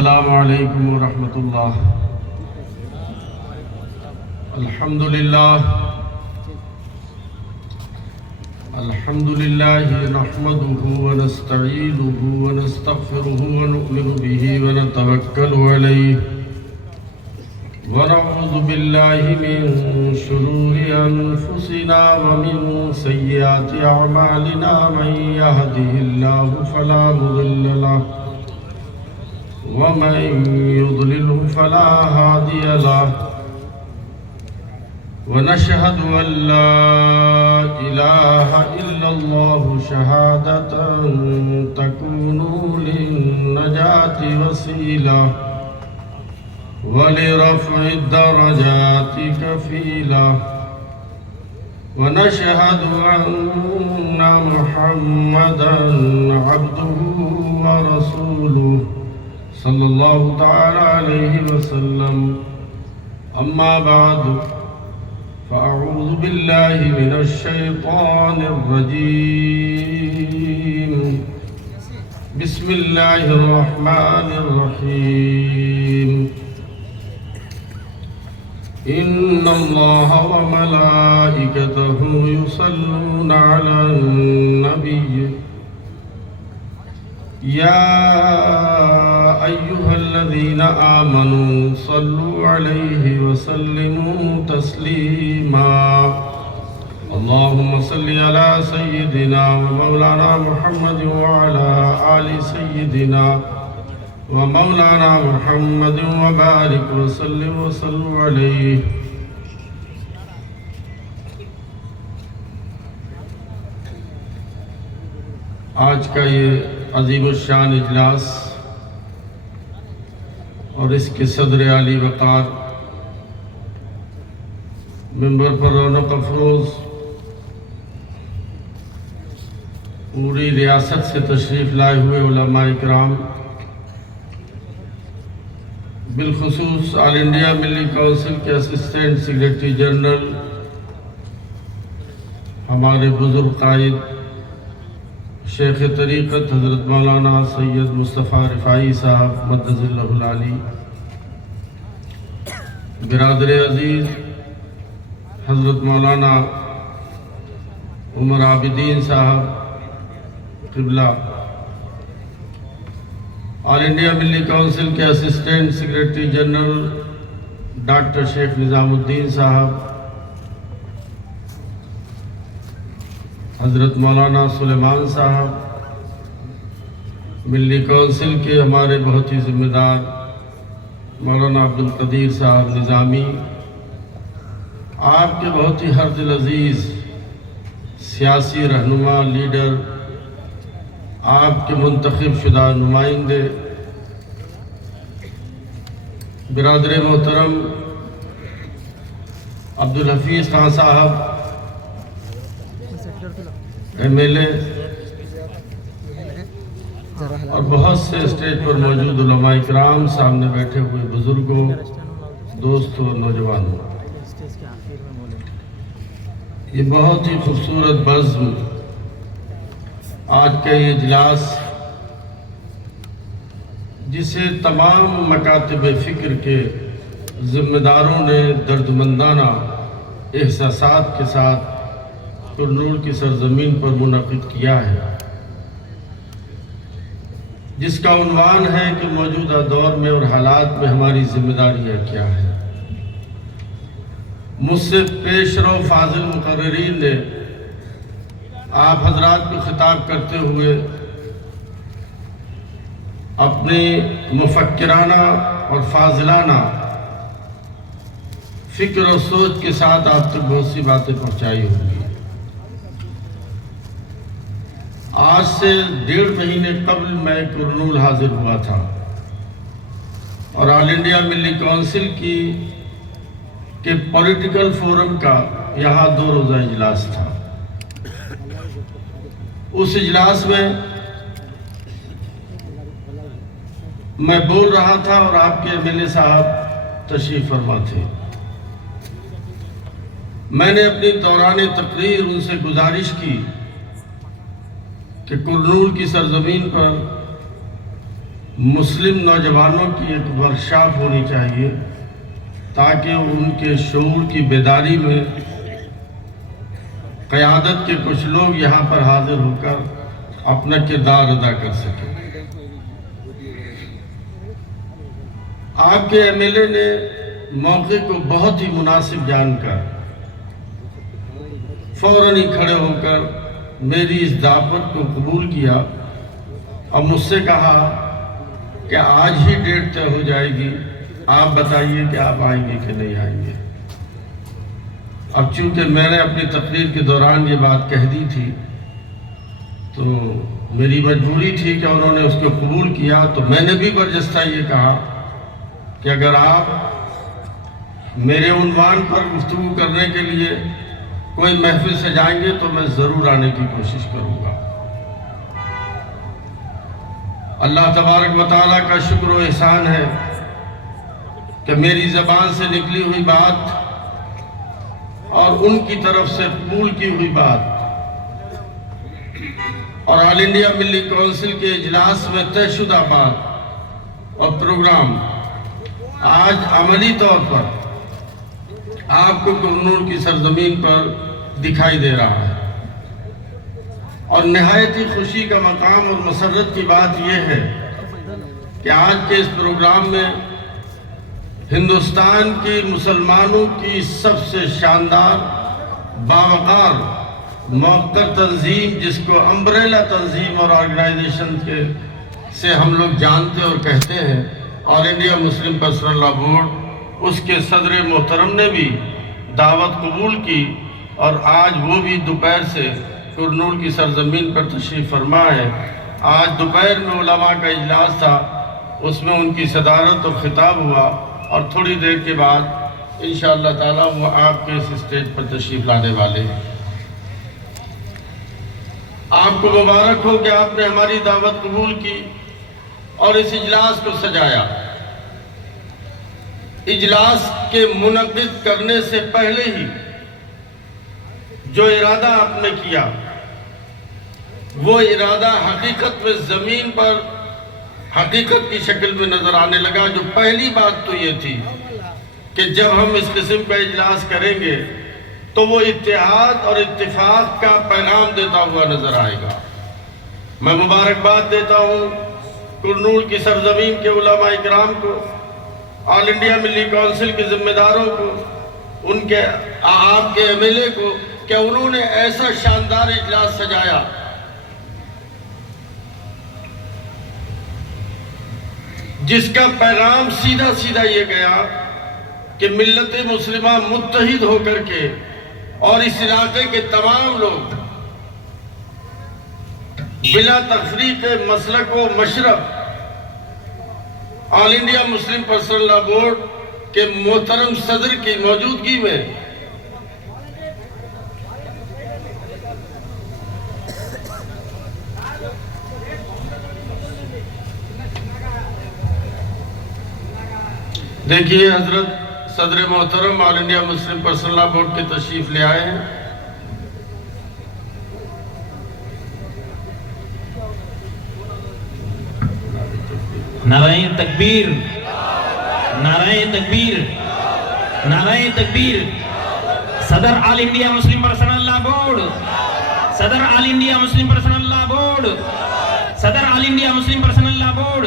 السلام علیکم ورحمۃ اللہ۔ الحمد للہ نحمده ونستعینه ونستغفره ونؤمن به ونتوکل علیہ ونعوذ باللہ من شرور انفسنا ومن سیئات اعمالنا من يهده الله فلا مضل له ومن يضلله فلا هادي له ونشهد أن لا إله إلا الله شهادة تكون للنجاة وسيلة ولرفع الدرجات كفيلة ونشهد أن محمدا عبده ورسوله صلی اللہ تعالی علیہ وسلم۔ اما بعد فاعوذ باللہ من الشیطان الرجیم، بسم اللہ الرحمن الرحیم۔ ان اللہ وملائکتہ یصلون علی النبی یا أيها الذين آمنوا صلوا عليه وسلموا تسليما اللهم صل على سيدنا ومولانا محمد وعلى آل سيدنا ومولانا محمد وبارك وسلم وصلوا عليه۔ آج کا یہ عظیم الشان اجلاس اور اس کے صدر عالی وقار، ممبر پر رونق افروز، پوری ریاست سے تشریف لائے ہوئے علماء اکرام، بالخصوص آل انڈیا ملی کونسل کے اسسٹنٹ سیکریٹری جنرل، ہمارے بزرگ قائد شیخ طریقت حضرت مولانا سید مصطفیٰ رفاعی صاحب مدد اللہ العالی، برادر عزیز حضرت مولانا عمر عابدین صاحب قبلہ، آل انڈیا ملی کونسل کے اسسٹنٹ سیکریٹری جنرل ڈاکٹر شیخ نظام الدین صاحب، حضرت مولانا سلیمان صاحب، ملی کونسل کے ہمارے بہت ہی ذمہ دار مولانا عبدالقدیر صاحب نظامی، آپ کے بہت ہی ہر دل عزیز سیاسی رہنما لیڈر، آپ کے منتخب شدہ نمائندے، برادر محترم عبدالحفیظ خان صاحب ایم ایل اے، اور بہت سے اسٹیج پر موجود علماء اکرام، سامنے بیٹھے ہوئے بزرگوں، دوستوں اور نوجوانوں، یہ بہت ہی خوبصورت بزم آج کا یہ اجلاس، جسے تمام مکاتب فکر کے ذمہ داروں نے دردمندانہ احساسات کے ساتھ کرنول کی سرزمین پر منعقد کیا ہے، جس کا عنوان ہے کہ موجودہ دور میں اور حالات میں ہماری ذمہ داریاں کیا ہیں۔ مجھ سے پیش رو فاضل مقررین نے آپ حضرات کو خطاب کرتے ہوئے اپنی مفکرانہ اور فاضلانہ فکر و سوچ کے ساتھ آپ تک بہت سی باتیں پہنچائی ہوں گی۔ آج سے 1.5 مہینے قبل میں کرنول حاضر ہوا تھا اور آل انڈیا ملی کونسل کے پولیٹیکل فورم کا یہاں 2 روزہ اجلاس تھا۔ اس اجلاس میں میں بول رہا تھا اور آپ کے ایم ایل اے صاحب تشریف فرما تھے۔ میں نے اپنی دوران تقریر ان سے گزارش کی کہ کرنول کی سرزمین پر مسلم نوجوانوں کی ایک ورکشاپ ہونی چاہیے تاکہ ان کے شعور کی بیداری میں قیادت کے کچھ لوگ یہاں پر حاضر ہو کر اپنا کردار ادا کر سکیں۔ آپ کے ایم ایل اے نے موقع کو بہت ہی مناسب جان کر فوراً ہی کھڑے ہو کر میری اس دعوت کو قبول کیا اور مجھ سے کہا کہ آج ہی ڈیٹ طے ہو جائے گی، آپ بتائیے کہ آپ آئیں گے کہ نہیں آئیں گے۔ اب چونکہ میں نے اپنی تقریر کے دوران یہ بات کہہ دی تھی تو میری مجبوری تھی کہ انہوں نے اس کو قبول کیا، تو میں نے بھی برجستہ یہ کہا کہ اگر آپ میرے عنوان پر گفتگو کرنے کے لیے کوئی محفل سجائیں گے تو میں ضرور آنے کی کوشش کروں گا۔ اللہ تبارک و تعالیٰ کا شکر و احسان ہے کہ میری زبان سے نکلی ہوئی بات اور ان کی طرف سے قبول کی ہوئی بات اور آل انڈیا ملی کونسل کے اجلاس میں طے شدہ بات اور پروگرام آج عملی طور پر آپ کو کرنول کی سرزمین پر دکھائی دے رہا ہے، اور نہایت ہی خوشی کا مقام اور مسرت کی بات یہ ہے کہ آج کے اس پروگرام میں ہندوستان کی مسلمانوں کی سب سے شاندار باوقار موقر تنظیم، جس کو امبریلا تنظیم اور آرگنائزیشن سے ہم لوگ جانتے اور کہتے ہیں، All India Muslim Personal Law Board, اس کے صدر محترم نے بھی دعوت قبول کی اور آج وہ بھی دوپہر سے کرنول کی سرزمین پر تشریف فرما ہے۔ آج دوپہر میں علماء کا اجلاس تھا، اس میں ان کی صدارت اور خطاب ہوا اور تھوڑی دیر کے بعد انشاءاللہ تعالیٰ وہ آپ کے اس اسٹیج پر تشریف لانے والے ہیں۔ آپ کو مبارک ہو کہ آپ نے ہماری دعوت قبول کی اور اس اجلاس کو سجایا۔ اجلاس کے منعقد کرنے سے پہلے ہی جو ارادہ آپ نے کیا وہ ارادہ حقیقت میں زمین پر حقیقت کی شکل میں نظر آنے لگا۔ جو پہلی بات تو یہ تھی کہ جب ہم اس قسم کا اجلاس کریں گے تو وہ اتحاد اور اتفاق کا پیغام دیتا ہوا نظر آئے گا۔ میں مبارکباد دیتا ہوں کرنول کی سرزمین کے علماء اکرام کو، آل انڈیا ملی کونسل کے ذمہ داروں کو، ان کے آپ کے ایم ایل اے کو کہ انہوں نے ایسا شاندار اجلاس سجایا جس کا پیغام سیدھا سیدھا یہ گیا کہ ملت مسلمہ متحد ہو کر کے اور اس علاقے کے تمام لوگ بلا تفریق مسلک و مشرب All India Muslim Personal Law Board کے محترم صدر کی موجودگی میں دیکھیے حضرت صدر محترم All India Muslim Personal Law Board کے تشریف لے آئے ہیں۔ نعرہ تکبیر، نعرہ تکبیر، نعرہ تکبیر۔ صدر All India Muslim Personal Law Board, صدر All India Muslim Personal Law Board, صدر All India Muslim Personal Law Board.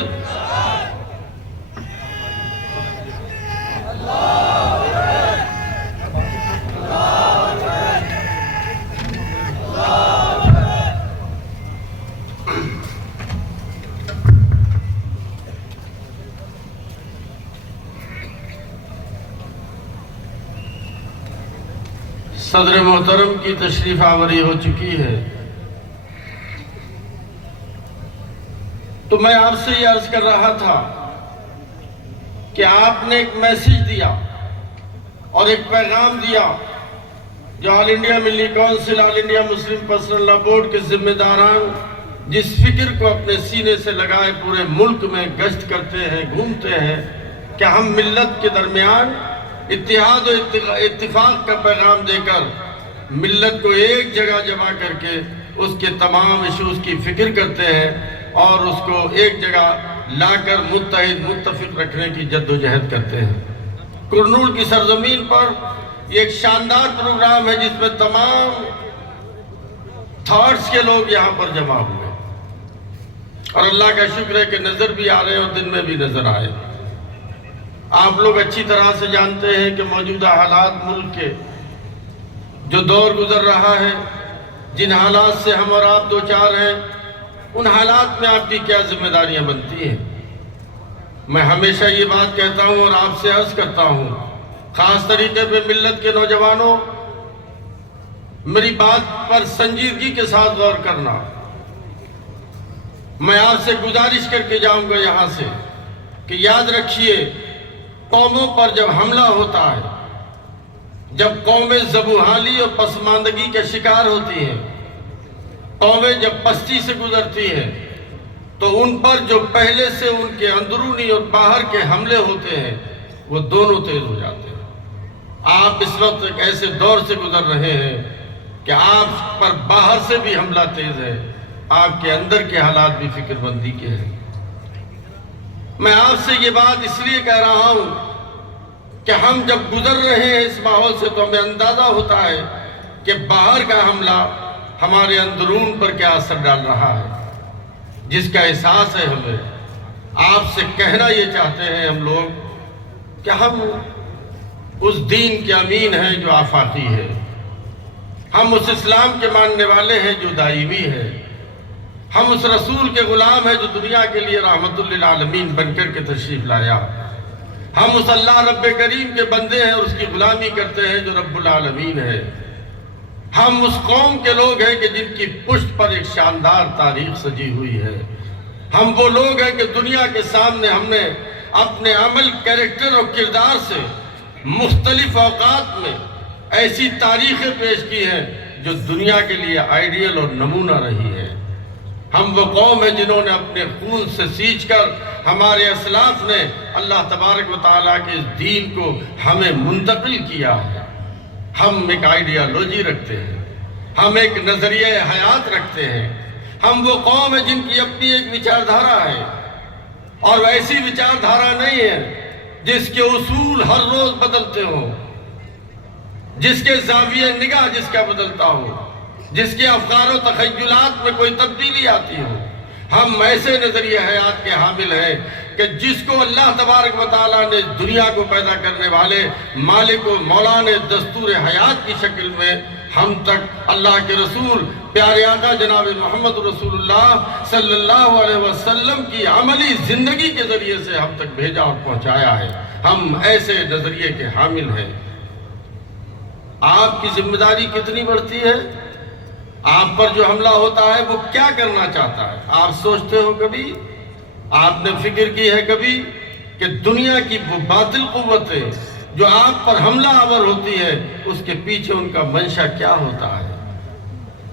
صدر محترم کی تشریف آوری ہو چکی ہے، تو میں آپ سے یہ عرض کر رہا تھا کہ آپ نے ایک میسیج دیا اور ایک پیغام دیا جو All India Milli Council, All India Muslim Personal Law Board کے ذمہ داران جس فکر کو اپنے سینے سے لگائے پورے ملک میں گشت کرتے ہیں، گھومتے ہیں کہ ہم ملت کے درمیان اتحاد و اتفاق کا پیغام دے کر ملت کو ایک جگہ جمع کر کے اس کے تمام ایشوز کی فکر کرتے ہیں اور اس کو ایک جگہ لا کر متحد متفق رکھنے کی جد و جہد کرتے ہیں۔ کرنول کی سرزمین پر یہ ایک شاندار پروگرام ہے جس میں تمام تھاٹس کے لوگ یہاں پر جمع ہوئے، اور اللہ کا شکر ہے کہ نظر بھی آ رہے ہیں اور دن میں بھی نظر آئے۔ آپ لوگ اچھی طرح سے جانتے ہیں کہ موجودہ حالات ملک کے جو دور گزر رہا ہے، جن حالات سے ہم اور آپ دوچار ہیں، ان حالات میں آپ کی کیا ذمہ داریاں بنتی ہیں۔ میں ہمیشہ یہ بات کہتا ہوں اور آپ سے عرض کرتا ہوں، خاص طریقے پہ ملت کے نوجوانوں، میری بات پر سنجیدگی کے ساتھ غور کرنا۔ میں آپ سے گزارش کر کے جاؤں گا یہاں سے کہ یاد رکھیے، قوموں پر جب حملہ ہوتا ہے، جب قومیں زبوحالی اور پسماندگی کے شکار ہوتی ہیں، قومیں جب پستی سے گزرتی ہیں، تو ان پر جو پہلے سے ان کے اندرونی اور باہر کے حملے ہوتے ہیں وہ دونوں تیز ہو جاتے ہیں۔ آپ اس وقت ایک ایسے دور سے گزر رہے ہیں کہ آپ پر باہر سے بھی حملہ تیز ہے، آپ کے اندر کے حالات بھی فکر بندی کے ہیں۔ میں آپ سے یہ بات اس لیے کہہ رہا ہوں کہ ہم جب گزر رہے ہیں اس ماحول سے تو ہمیں اندازہ ہوتا ہے کہ باہر کا حملہ ہمارے اندرون پر کیا اثر ڈال رہا ہے، جس کا احساس ہے ہمیں۔ آپ سے کہنا یہ چاہتے ہیں ہم لوگ کہ ہم اس دین کے امین ہیں جو آفاقی ہے، ہم اس اسلام کے ماننے والے ہیں جو دائمی ہے، ہم اس رسول کے غلام ہیں جو دنیا کے لیے رحمت للعالمین بن کر کے تشریف لایا، ہم اس اللہ رب کریم کے بندے ہیں اور اس کی غلامی کرتے ہیں جو رب العالمین ہے، ہم اس قوم کے لوگ ہیں کہ جن کی پشت پر ایک شاندار تاریخ سجی ہوئی ہے، ہم وہ لوگ ہیں کہ دنیا کے سامنے ہم نے اپنے عمل، کیریکٹر اور کردار سے مختلف اوقات میں ایسی تاریخیں پیش کی ہیں جو دنیا کے لیے آئیڈیل اور نمونہ رہی ہے۔ ہم وہ قوم ہیں جنہوں نے اپنے خون سے سینچ کر، ہمارے اسلاف نے اللہ تبارک و تعالیٰ کے اس دین کو ہمیں منتقل کیا ہے۔ ہم ایک آئیڈیالوجی رکھتے ہیں، ہم ایک نظریہ حیات رکھتے ہیں، ہم وہ قوم ہیں جن کی اپنی ایک وچاردھارا ہے، اور ایسی وچاردھارا نہیں ہے جس کے اصول ہر روز بدلتے ہوں، جس کے زاویہ نگاہ جس کا بدلتا ہو، جس کے افکار و تخیلات میں کوئی تبدیلی آتی ہو۔ ہم ایسے نظریہ حیات کے حامل ہیں کہ جس کو اللہ تبارک و تعالیٰ نے دنیا کو پیدا کرنے والے مالک و مولا نے دستور حیات کی شکل میں ہم تک اللہ کے رسول پیارے آقا جناب محمد رسول اللہ صلی اللہ علیہ وسلم کی عملی زندگی کے ذریعے سے ہم تک بھیجا اور پہنچایا ہے۔ ہم ایسے نظریے کے حامل ہیں۔ آپ کی ذمہ داری کتنی بڑھتی ہے؟ آپ پر جو حملہ ہوتا ہے وہ کیا کرنا چاہتا ہے؟ آپ سوچتے ہو کبھی؟ آپ نے فکر کی ہے کبھی کہ دنیا کی وہ باطل قوتیں جو آپ پر حملہ آور ہوتی ہے اس کے پیچھے ان کا منشا کیا ہوتا ہے؟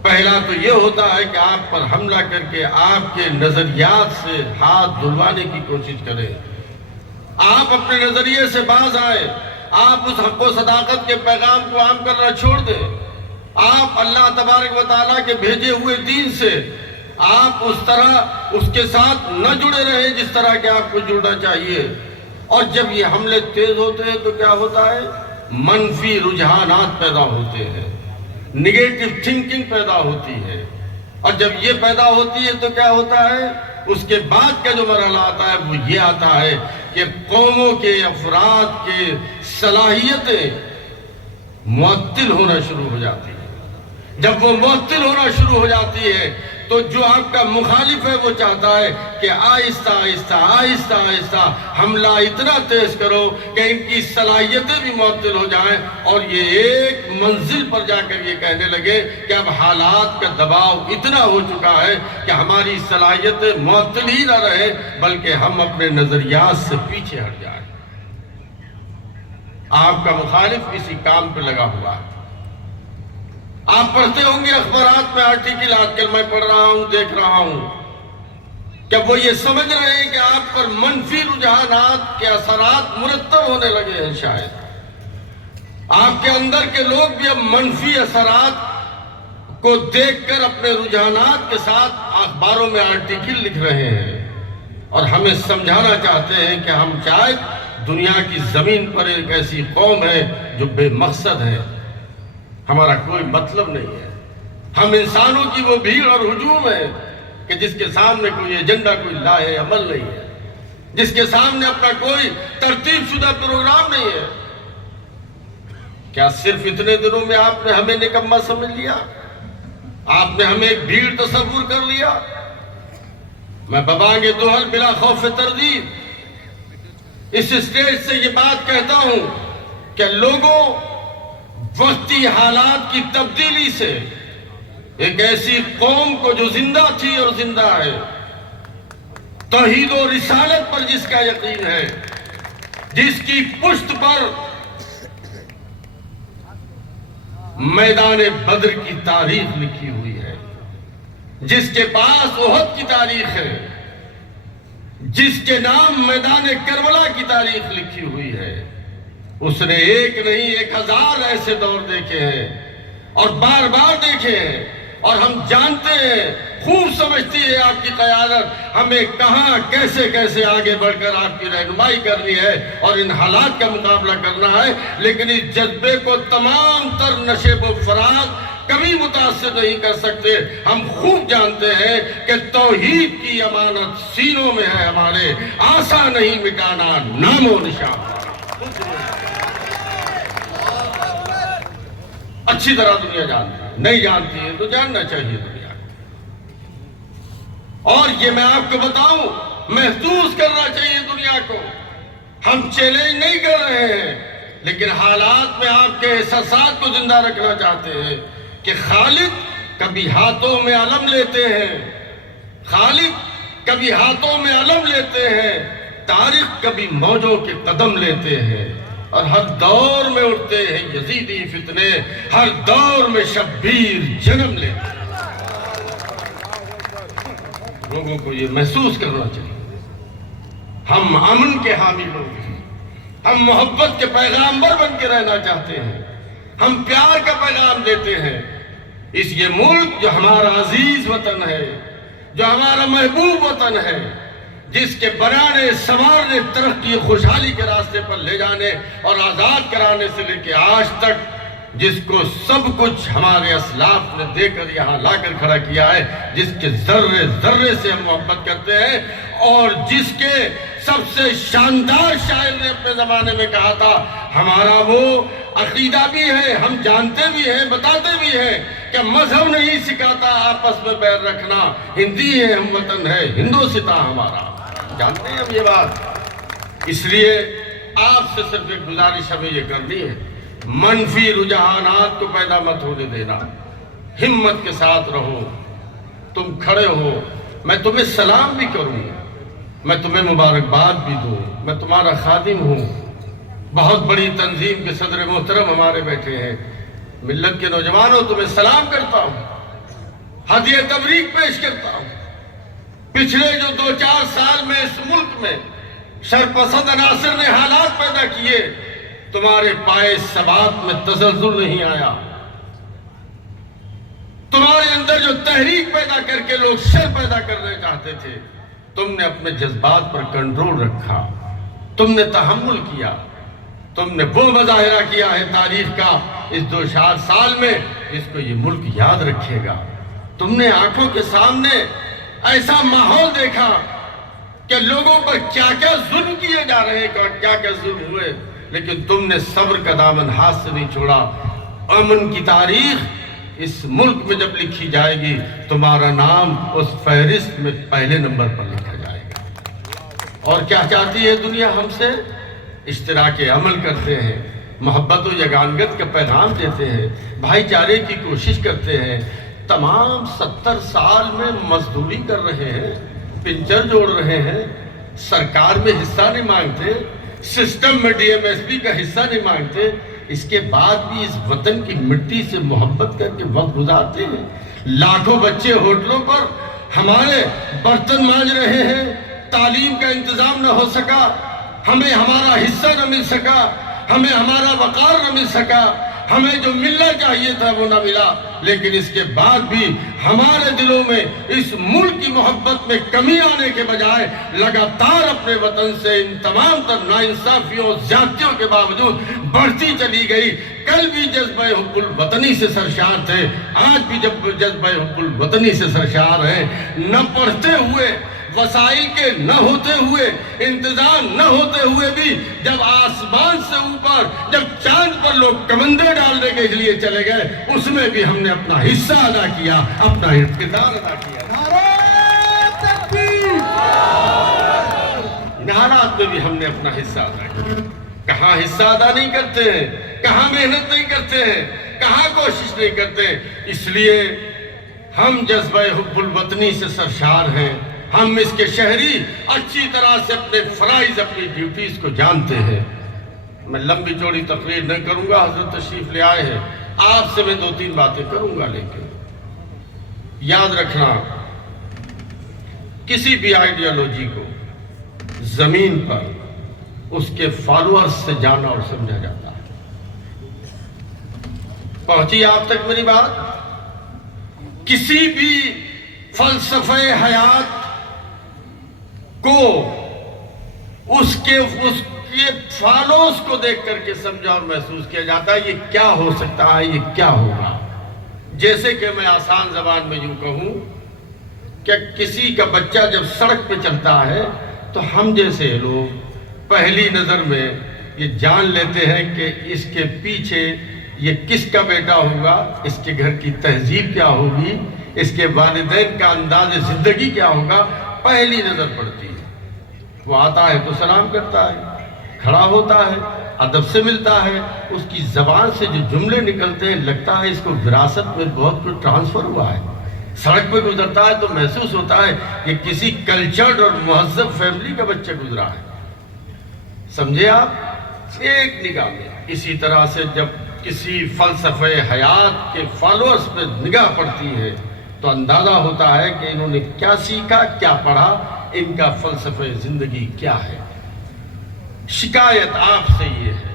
پہلا تو یہ ہوتا ہے کہ آپ پر حملہ کر کے آپ کے نظریات سے ہاتھ دھلوانے کی کوشش کریں، آپ اپنے نظریے سے باز آئے، آپ اس حق و صداقت کے پیغام کو عام کرنا چھوڑ دیں، آپ اللہ تبارک و تعالیٰ کے بھیجے ہوئے دین سے آپ اس طرح اس کے ساتھ نہ جڑے رہیں جس طرح کہ آپ کو جڑنا چاہیے۔ اور جب یہ حملے تیز ہوتے ہیں تو کیا ہوتا ہے؟ منفی رجحانات پیدا ہوتے ہیں، نگیٹو تھنکنگ پیدا ہوتی ہے، اور جب یہ پیدا ہوتی ہے تو کیا ہوتا ہے؟ اس کے بعد کا جو مرحلہ آتا ہے وہ یہ آتا ہے کہ قوموں کے افراد کے صلاحیتیں معطل ہونا شروع ہو جاتی ہیں۔ جب وہ معطل ہونا شروع ہو جاتی ہے تو جو آپ کا مخالف ہے وہ چاہتا ہے کہ آہستہ آہستہ آہستہ آہستہ حملہ اتنا تیز کرو کہ ان کی صلاحیتیں بھی معطل ہو جائیں، اور یہ ایک منزل پر جا کر یہ کہنے لگے کہ اب حالات کا دباؤ اتنا ہو چکا ہے کہ ہماری صلاحیتیں معطل ہی نہ رہے بلکہ ہم اپنے نظریات سے پیچھے ہٹ جائیں۔ آپ کا مخالف کسی کام پہ لگا ہوا ہے۔ آپ پڑھتے ہوں گے اخبارات میں آرٹیکل، آج کل میں پڑھ رہا ہوں، دیکھ رہا ہوں کہ وہ یہ سمجھ رہے ہیں کہ آپ پر منفی رجحانات کے اثرات مرتب ہونے لگے ہیں۔ شاید آپ کے اندر کے لوگ بھی اب منفی اثرات کو دیکھ کر اپنے رجحانات کے ساتھ اخباروں میں آرٹیکل لکھ رہے ہیں۔ اور ہمیں سمجھانا چاہتے ہیں کہ ہم شاید دنیا کی زمین پر ایک ایسی قوم ہے جو بے مقصد ہے، ہمارا کوئی مطلب نہیں ہے۔ ہم انسانوں کی وہ بھیڑ اور ہجوم ہے کہ جس کے سامنے کوئی ایجنڈا، کوئی لاہے عمل نہیں ہے، جس کے سامنے اپنا کوئی ترتیب شدہ پروگرام نہیں ہے۔ کیا صرف اتنے دنوں میں آپ نے ہمیں نکمہ سمجھ لیا؟ آپ نے ہمیں ایک بھیڑ تصور کر لیا؟ میں ببانگ دہل بلا خوف تردید اس اسٹیج سے یہ بات کہتا ہوں کہ لوگوں وقتی حالات کی تبدیلی سے ایک ایسی قوم کو جو زندہ تھی اور زندہ ہے، توحید و رسالت پر جس کا یقین ہے، جس کی پشت پر میدان بدر کی تاریخ لکھی ہوئی ہے، جس کے پاس احد کی تاریخ ہے، جس کے نام میدان کربلا کی تاریخ لکھی ہوئی ہے، اس نے ایک نہیں 1000 ایسے دور دیکھے ہیں اور بار بار دیکھے ہیں، اور ہم جانتے ہیں، خوب سمجھتی ہے آپ کی قیادت ہمیں کہاں کیسے کیسے آگے بڑھ کر آپ کی رہنمائی کرنی ہے اور ان حالات کا مقابلہ کرنا ہے، لیکن اس جذبے کو تمام تر نشیب و فراز کبھی متاثر نہیں کر سکتے۔ ہم خوب جانتے ہیں کہ توحید کی امانت سینوں میں ہے ہمارے، آسان نہیں مٹانا نام و نشان۔ اچھی طرح دنیا جانتی ہے، نہیں جانتی ہے تو جاننا چاہیے دنیا کو۔ اور یہ میں آپ کو بتاؤں، محسوس کرنا چاہیے دنیا کو۔ ہم چیلنج نہیں کر رہے ہیں، لیکن حالات میں آپ کے احساسات کو زندہ رکھنا چاہتے ہیں کہ خالق کبھی ہاتھوں میں علم لیتے ہیں، خالق کبھی ہاتھوں میں علم لیتے ہیں، تاریخ کبھی موجوں کے قدم لیتے ہیں، اور ہر دور میں اٹھتے ہیں یزیدی فتنے، ہر دور میں شبیر جنم لیتے ہیں۔ لوگوں کو یہ محسوس کرنا چاہیے ہم امن کے حامی لوگ ہیں، ہم محبت کے پیغامبر بن کے رہنا چاہتے ہیں، ہم پیار کا پیغام دیتے ہیں۔ اس یہ ملک جو ہمارا عزیز وطن ہے، جو ہمارا محبوب وطن ہے، جس کے بنانے سنوارنے ترقی خوشحالی کے راستے پر لے جانے اور آزاد کرانے سے لے کے آج تک، جس کو سب کچھ ہمارے اسلاف نے دے کر یہاں لا کر کھڑا کیا ہے، جس کے ذرے ذرے سے ہم محبت کرتے ہیں، اور جس کے سب سے شاندار شاعر نے اپنے زمانے میں کہا تھا، ہمارا وہ عقیدہ بھی ہے، ہم جانتے بھی ہیں، بتاتے بھی ہیں کہ مذہب نہیں سکھاتا آپس میں بیر رکھنا، ہندی ہے ہم وطن ہے، ہندوستاں ہمارا، جانتے ہیں ہم یہ بات۔ اس لیے آپ سے صرف ایک گزارش ہمیں یہ کرنی ہے، منفی رجحانات کو پیدا مت ہونے دینا، ہمت کے ساتھ رہو، تم کھڑے ہو، میں تمہیں سلام بھی کروں، میں تمہیں مبارکباد بھی دوں، میں تمہارا خادم ہوں۔ بہت بڑی تنظیم کے صدر محترم ہمارے بیٹھے ہیں، ملت کے نوجوانوں تمہیں سلام کرتا ہوں، ہدیہ تبریک پیش کرتا ہوں۔ پچھلے جو 2-4 سال میں اس ملک میں شرپسند عناصر نے حالات پیدا کیے، تمہارے پائے ثبات میں تزلزل نہیں آیا، تمہارے اندر جو تحریک پیدا کر کے لوگ شر پیدا کرنا چاہتے تھے، تم نے اپنے جذبات پر کنٹرول رکھا، تم نے تحمل کیا، تم نے وہ مظاہرہ کیا ہے تاریخ کا اس 2-4 سال میں جس کو یہ ملک یاد رکھے گا۔ تم نے آنکھوں کے سامنے ایسا ماحول دیکھا کہ لوگوں پر کیا کیا ظلم کیے جا رہے ہیں، کیا کیا ظلم ہوئے، لیکن تم نے صبر کا دامن ہاتھ سے نہیں چھوڑا۔ امن کی تاریخ اس ملک میں جب لکھی جائے گی، تمہارا نام اس فہرست میں پہلے نمبر پر لکھا جائے گا۔ اور کیا چاہتی ہے دنیا ہم سے؟ اشتراک عمل کرتے ہیں، محبت و یگانگت کا پیغام دیتے ہیں، بھائی چارے کی کوشش کرتے ہیں۔ تمام 70 سال میں مزدوری کر رہے ہیں، پنچر جوڑ رہے ہیں، سرکار میں حصہ نہیں مانگتے، سسٹم میں ڈی ایم ایس پی کا حصہ نہیں مانگتے، اس کے بعد بھی اس وطن کی مٹی سے محبت کر کے وقت گزارتے ہیں۔ لاکھوں بچے ہوٹلوں پر ہمارے برتن مانج رہے ہیں، تعلیم کا انتظام نہ ہو سکا، ہمیں ہمارا حصہ نہ مل سکا، ہمیں ہمارا وقار نہ مل سکا، ہمیں جو ملنا چاہیے تھا وہ نہ ملا، لیکن اس کے بعد بھی ہمارے دلوں میں اس ملک کی محبت میں کمی آنے کے بجائے لگاتار اپنے وطن سے ان تمام تر ناانصافیوں زیادتیوں کے باوجود بڑھتی چلی گئی۔ کل بھی جذبہ حب الوطنی سے سرشار تھے، آج بھی جب جذبہ حب الوطنی سے سرشار ہیں۔ نہ پڑھتے ہوئے، وسائل کے نہ ہوتے ہوئے، انتظام نہ ہوتے ہوئے بھی جب آسمان سے اوپر، جب چاند پر لوگ کمندے ڈالنے کے لیے چلے گئے، اس میں بھی ہم نے اپنا حصہ ادا کیا، اپنا کردار ادا کیا۔ ان حالات میں بھی ہم نے اپنا حصہ ادا کیا۔ کہاں حصہ ادا نہیں کرتے ہیں، کہاں محنت نہیں کرتے ہیں، کہاں کوشش نہیں کرتے۔ اس لیے ہم جذبہ حب الوطنی سے سرشار ہیں، ہم اس کے شہری اچھی طرح سے اپنے فرائض، اپنی ڈیوٹیز کو جانتے ہیں۔ میں لمبی چوڑی تقریر نہیں کروں گا، حضرت تشریف لے آئے ہیں، آپ سے میں 2-3 باتیں کروں گا، لیکن یاد رکھنا کسی بھی آئیڈیالوجی کو زمین پر اس کے فالوورز سے جانا اور سمجھا جاتا ہے۔ پہنچی آپ تک میری بات؟ کسی بھی فلسفہ حیات کو اس کے فالوز کو دیکھ کر کے سمجھا اور محسوس کیا جاتا ہے، یہ کیا ہو سکتا ہے، یہ کیا ہوگا۔ جیسے کہ میں آسان زبان میں یوں کہوں کہ کسی کا بچہ جب سڑک پہ چلتا ہے تو ہم جیسے لوگ پہلی نظر میں یہ جان لیتے ہیں کہ اس کے پیچھے یہ کس کا بیٹا ہوگا، اس کے گھر کی تہذیب کیا ہوگی، اس کے والدین کا انداز زندگی کیا ہوگا، پہلی نظر پڑتی ہے۔ وہ آتا ہے تو سلام کرتا ہے، کھڑا ہوتا ہے، ادب سے ملتا ہے، اس کی زبان سے جو جملے نکلتے ہیں لگتا ہے اس کو وراثت میں بہت کچھ ٹرانسفر ہوا ہے۔ سڑک پہ گزرتا ہے تو محسوس ہوتا ہے کہ کسی کلچرڈ اور مہذب فیملی کا بچہ گزرا ہے۔ سمجھے آپ؟ ایک نگاہ میں۔ اسی طرح سے جب کسی فلسفہ حیات کے فالوورز پہ نگاہ پڑتی ہے تو اندازہ ہوتا ہے کہ انہوں نے کیا سیکھا، کیا پڑھا، ان کا فلسفہ زندگی کیا ہے۔ شکایت آپ سے یہ ہے،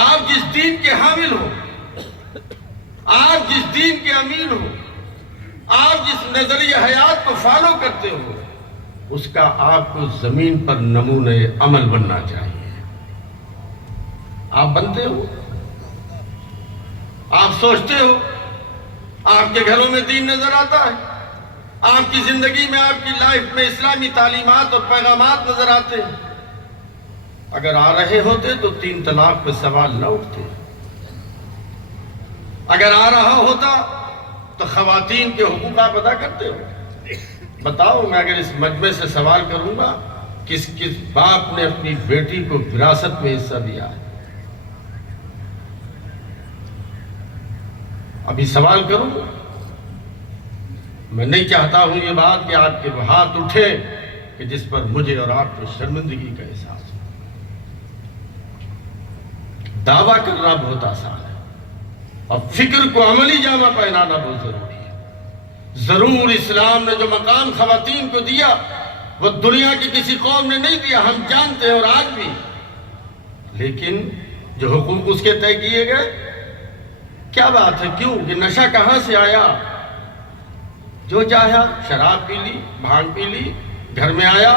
آپ جس دین کے حامل ہو، آپ جس دین کے امین ہو، آپ جس نظریہ حیات کو فالو کرتے ہو، اس کا آپ کو زمین پر نمونہ عمل بننا چاہیے۔ آپ بنتے ہو؟ آپ سوچتے ہو؟ آپ کے گھروں میں دین نظر آتا ہے؟ آپ کی زندگی میں، آپ کی لائف میں اسلامی تعلیمات اور پیغامات نظر آتے ہیں؟ اگر آ رہے ہوتے تو 3 طلاق پہ سوال نہ اٹھتے۔ اگر آ رہا ہوتا تو خواتین کے حقوق آپ ادا کرتے ہو۔ بتاؤ، میں اگر اس مجمع سے سوال کروں گا، کس کس باپ نے اپنی بیٹی کو وراثت میں حصہ دیا ہے؟ ابھی سوال کروں، میں نہیں چاہتا ہوں یہ بات کہ آپ کے ہاتھ اٹھے کہ جس پر مجھے اور آپ کو شرمندگی کا احساس ہو۔ دعویٰ کرنا بہت آسان ہے اور فکر کو عملی جامہ پہنانا بہت ضروری ہے۔ ضرور اسلام نے جو مقام خواتین کو دیا وہ دنیا کی کسی قوم نے نہیں دیا، ہم جانتے ہیں اور آج بھی، لیکن جو حقوق اس کے طے کیے گئے، کیا بات ہے؟ کیوں؟ کہ نشہ کہاں سے آیا؟ جو چاہا شراب پی لی، بھانگ پی لی، گھر میں آیا،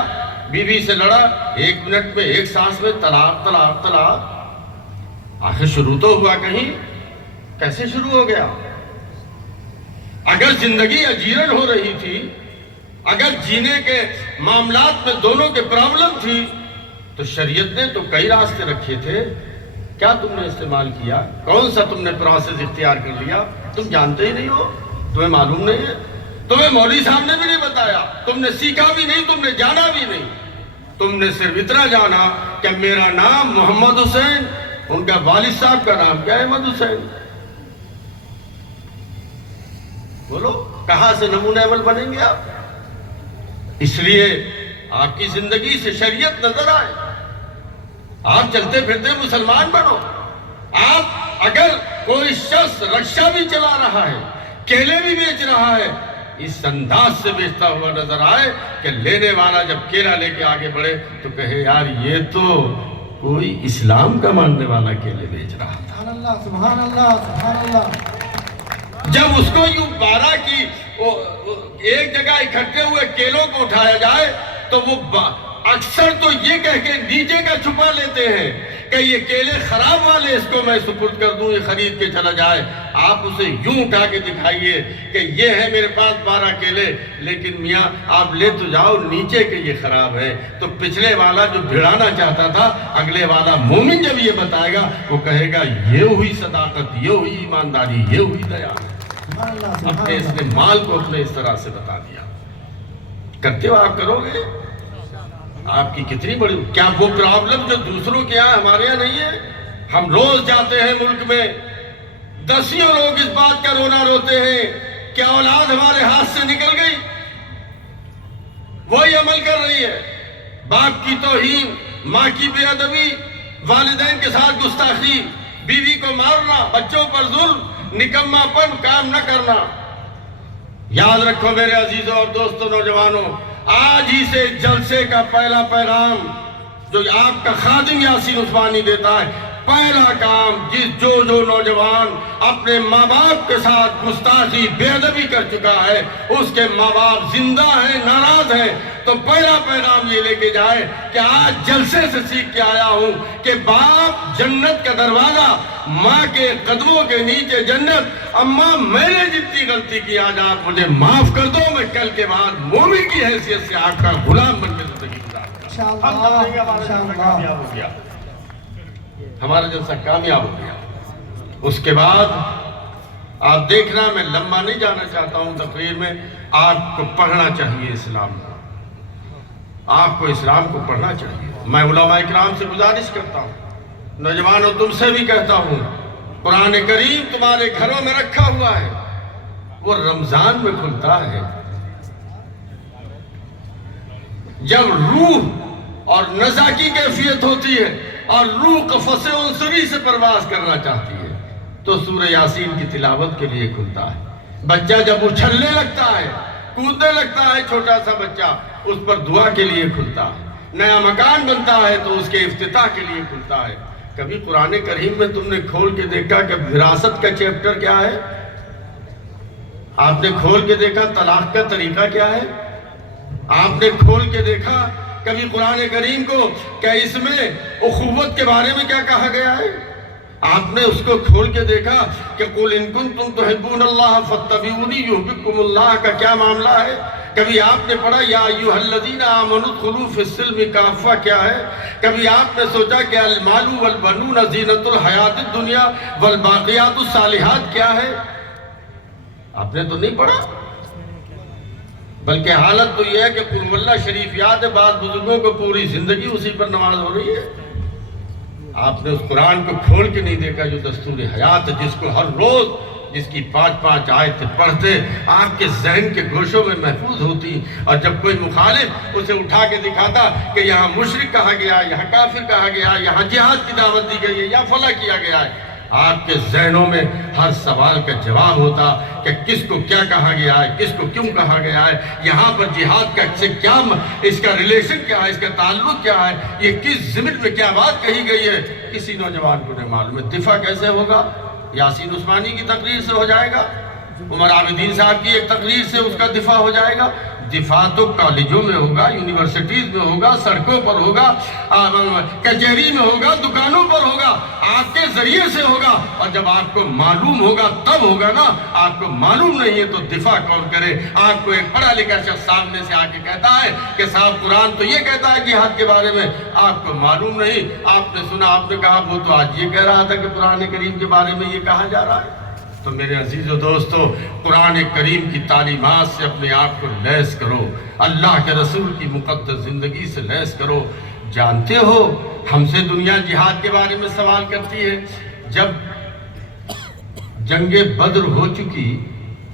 بیوی سے لڑا، 1 منٹ میں، 1 سانس میں طلاق طلاق طلاق۔ آخر شروع تو ہوا کہیں؟ کیسے شروع ہو گیا؟ اگر زندگی اجیرن ہو رہی تھی، اگر جینے کے معاملات میں دونوں کے پرابلم تھی، تو شریعت نے تو کئی راستے رکھے تھے۔ کیا تم نے استعمال کیا؟ کون سا تم نے پروسیس اختیار کر لیا؟ تم جانتے ہی نہیں ہو، تمہیں معلوم نہیں ہے، تمہیں مولوی صاحب نے بھی نہیں بتایا، تم نے سیکھا بھی نہیں، تم نے جانا بھی نہیں۔ تم نے صرف اتنا جانا کہ میرا نام محمد حسین، ان کا والد صاحب کا نام کیا ہے؟ احمد حسین۔ بولو، کہاں سے نمونہ عمل بنیں گے آپ؟ اس لیے آپ کی زندگی سے شریعت نظر آئے، آپ چلتے پھرتے مسلمان بنو۔ آپ اگر کوئی شخص رکشہ بھی چلا رہا ہے، کیلے بھی بیچ رہا ہے، اس انداز سے بیچتا ہوا نظر آئے کہ لینے والا جب کیلا لے کے آگے بڑھے تو کہے، یار یہ تو کوئی اسلام کا ماننے والا کیلے بیچ رہا تھا۔ سبحان اللہ سبحان اللہ سبحان اللہ. جب اس کو یوں 12 کی ایک جگہ اکٹھے ہوئے کیلوں کو اٹھایا جائے تو وہ اکثر تو یہ کہہ کے نیچے کا چھپا لیتے ہیں کہ یہ کیلے خراب والے اس کو میں سپرد کر دوں، یہ خرید کے چلا جائے. آپ اسے یوں اٹھا کے دکھائیے کہ یہ ہے میرے پاس 12 کیلے، لیکن میاں آپ لے تو جاؤ نیچے کہ یہ خراب ہے. تو پچھلے والا جو بھڑانا چاہتا تھا، اگلے والا مومن جب یہ بتائے گا وہ کہے گا یہ ہوئی صداقت، یہ ہوئی ایمانداری، یہ ہوئی دیا. سبحان اللہ سبحان اپنے اس اللہ. نے مال کو اپنے اس طرح سے بتا دیا. کرتے ہو آپ، کرو گے. آپ کی کتنی بڑی، کیا وہ پرابلم جو دوسروں کے یہاں ہمارے یہاں نہیں ہے؟ ہم روز جاتے ہیں ملک میں، دسیوں لوگ اس بات کا رونا روتے ہیں کہ اولاد ہمارے ہاتھ سے نکل گئی. وہی عمل کر رہی ہے، باپ کی توہین، ماں کی بے ادبی، والدین کے ساتھ گستاخی، بیوی کو مارنا، بچوں پر ظلم، نکما پن، کام نہ کرنا. یاد رکھو میرے عزیزوں اور دوستوں، نوجوانوں، آج ہی سے جلسے کا پہلا پیغام جو آپ کا خادم یاسین عثمانی دیتا ہے، پہلا کام جو نوجوان اپنے ماں باپ کے ساتھ گستاخی بے ادبی کر چکا ہے، اس کے ماں باپ زندہ ہیں، ناراض ہیں، تو پہلا پیغام یہ لے کے جائے کہ آج جلسے سے سیکھ کے آیا ہوں کہ باپ جنت کا دروازہ، ماں کے قدموں کے نیچے جنت. اماں میں نے جتنی غلطی کی آج آپ مجھے معاف کر دو، میں کل کے بعد مومن کی حیثیت سے آپ کا غلام بن کے زندگی گزاروں. کامیاب ہو گیا، ہمارا جلسہ کامیاب ہو گیا. اس کے بعد آپ دیکھنا، میں لمبا نہیں جانا چاہتا ہوں تقریر میں، آپ کو پڑھنا چاہیے اسلام کو، آپ کو اسلام کو پڑھنا چاہیے. میں علماء اکرام سے گزارش کرتا ہوں، نوجوانوں تم سے بھی کہتا ہوں، قرآن کریم تمہارے گھروں میں رکھا ہوا ہے، وہ رمضان میں کھلتا ہے جب روح اور نزا کی کیفیت ہوتی ہے اور روح قفص عنصری سے پرواز کرنا چاہتی ہے تو سورہ یاسین کی تلاوت کے لیے کھلتا ہے. بچہ جب اچھلنے لگتا ہے، کودنے لگتا ہے، چھوٹا سا بچہ، اس پر دعا کے لیے کھلتا ہے. نیا مکان بنتا ہے تو اس کے افتتاح کے لیے کھلتا ہے. کبھی قرآن کریم میں تم نے کھول کے دیکھا کہ وراثت کا چیپٹر کیا ہے؟ آپ نے کھول کے دیکھا طلاق کا طریقہ کیا ہے؟ آپ نے کھول کے دیکھا کبھی قرآن کریم کو کہ اس میں اخوت کے بارے میں کیا کہا گیا ہے؟ آپ نے اس کو کھول کے دیکھا کہ قُلْ إِن كُنتُمْ تُحِبُّونَ اللَّهَ فَاتَّبِعُونِي يُحْبِبْكُمُ اللَّهُ کا کیا معاملہ ہے؟ کبھی آپ نے پڑھا یا ایھا الذین آمنوا ادخلوا فی السلم کافہ کیا ہے؟ کبھی آپ نے سوچا کہ المال والبنون زینۃ الحیات الدنیا والباقیات الصالحات کیا ہے؟ آپ نے تو نہیں پڑھا، بلکہ حالت تو یہ ہے کہ قل واللہ شریف یاد ہے، بعض بزرگوں کو پوری زندگی اسی پر نماز ہو رہی ہے. آپ نے اس قرآن کو کھول کے نہیں دیکھا جو دستور حیات ہے، جس کو ہر روز جس کی 5 آیتیں پڑھتے آپ کے ذہن کے گوشوں میں محفوظ ہوتی، اور جب کوئی مخالف اسے اٹھا کے دکھاتا کہ یہاں مشرک کہا گیا، یہاں کافر کہا گیا، یہاں جہاد کی دعوت دی گئی ہے، یا فلاں کیا گیا ہے، آپ کے ذہنوں میں ہر سوال کا جواب ہوتا کہ کس کو کیا کہا گیا ہے، کس کو کیوں کہا گیا ہے، یہاں پر جہاد کا کیا اس کا ریلیشن کیا ہے، اس کا تعلق کیا ہے، یہ کس ضمن میں کیا بات کہی گئی ہے، کسی نوجوان کو نہیں معلوم ہے. دفاع کیسے ہوگا؟ یاسین عثمانی کی تقریر سے ہو جائے گا، عمر عابدین صاحب کی ایک تقریر سے اس کا دفاع ہو جائے گا. دفاع تو کالجوں میں ہوگا، یونیورسٹیز میں ہوگا، سڑکوں پر ہوگا، کچہری میں ہوگا، دکانوں پر ہوگا، آپ کے ذریعے سے ہوگا. اور جب آپ کو معلوم ہوگا تب ہوگا نا. آپ کو معلوم نہیں ہے تو دفاع کون کرے؟ آپ کو ایک پڑھا لکھا شخص سامنے سے آ کے کہتا ہے کہ صاحب قرآن تو یہ کہتا ہے جہاد کے بارے میں، آپ کو معلوم نہیں، آپ نے سنا، آپ نے کہا وہ تو آج یہ کہہ رہا تھا کہ قرآن کریم کے بارے میں یہ کہا جا رہا ہے. تو میرے عزیز و دوستو، قرآن کریم کی تعلیمات سے اپنے آپ کو لیس کرو، اللہ کے رسول کی مقدس زندگی سے لیس کرو. جانتے ہو ہم سے دنیا جہاد کے بارے میں سوال کرتی ہے. جب جنگ بدر ہو چکی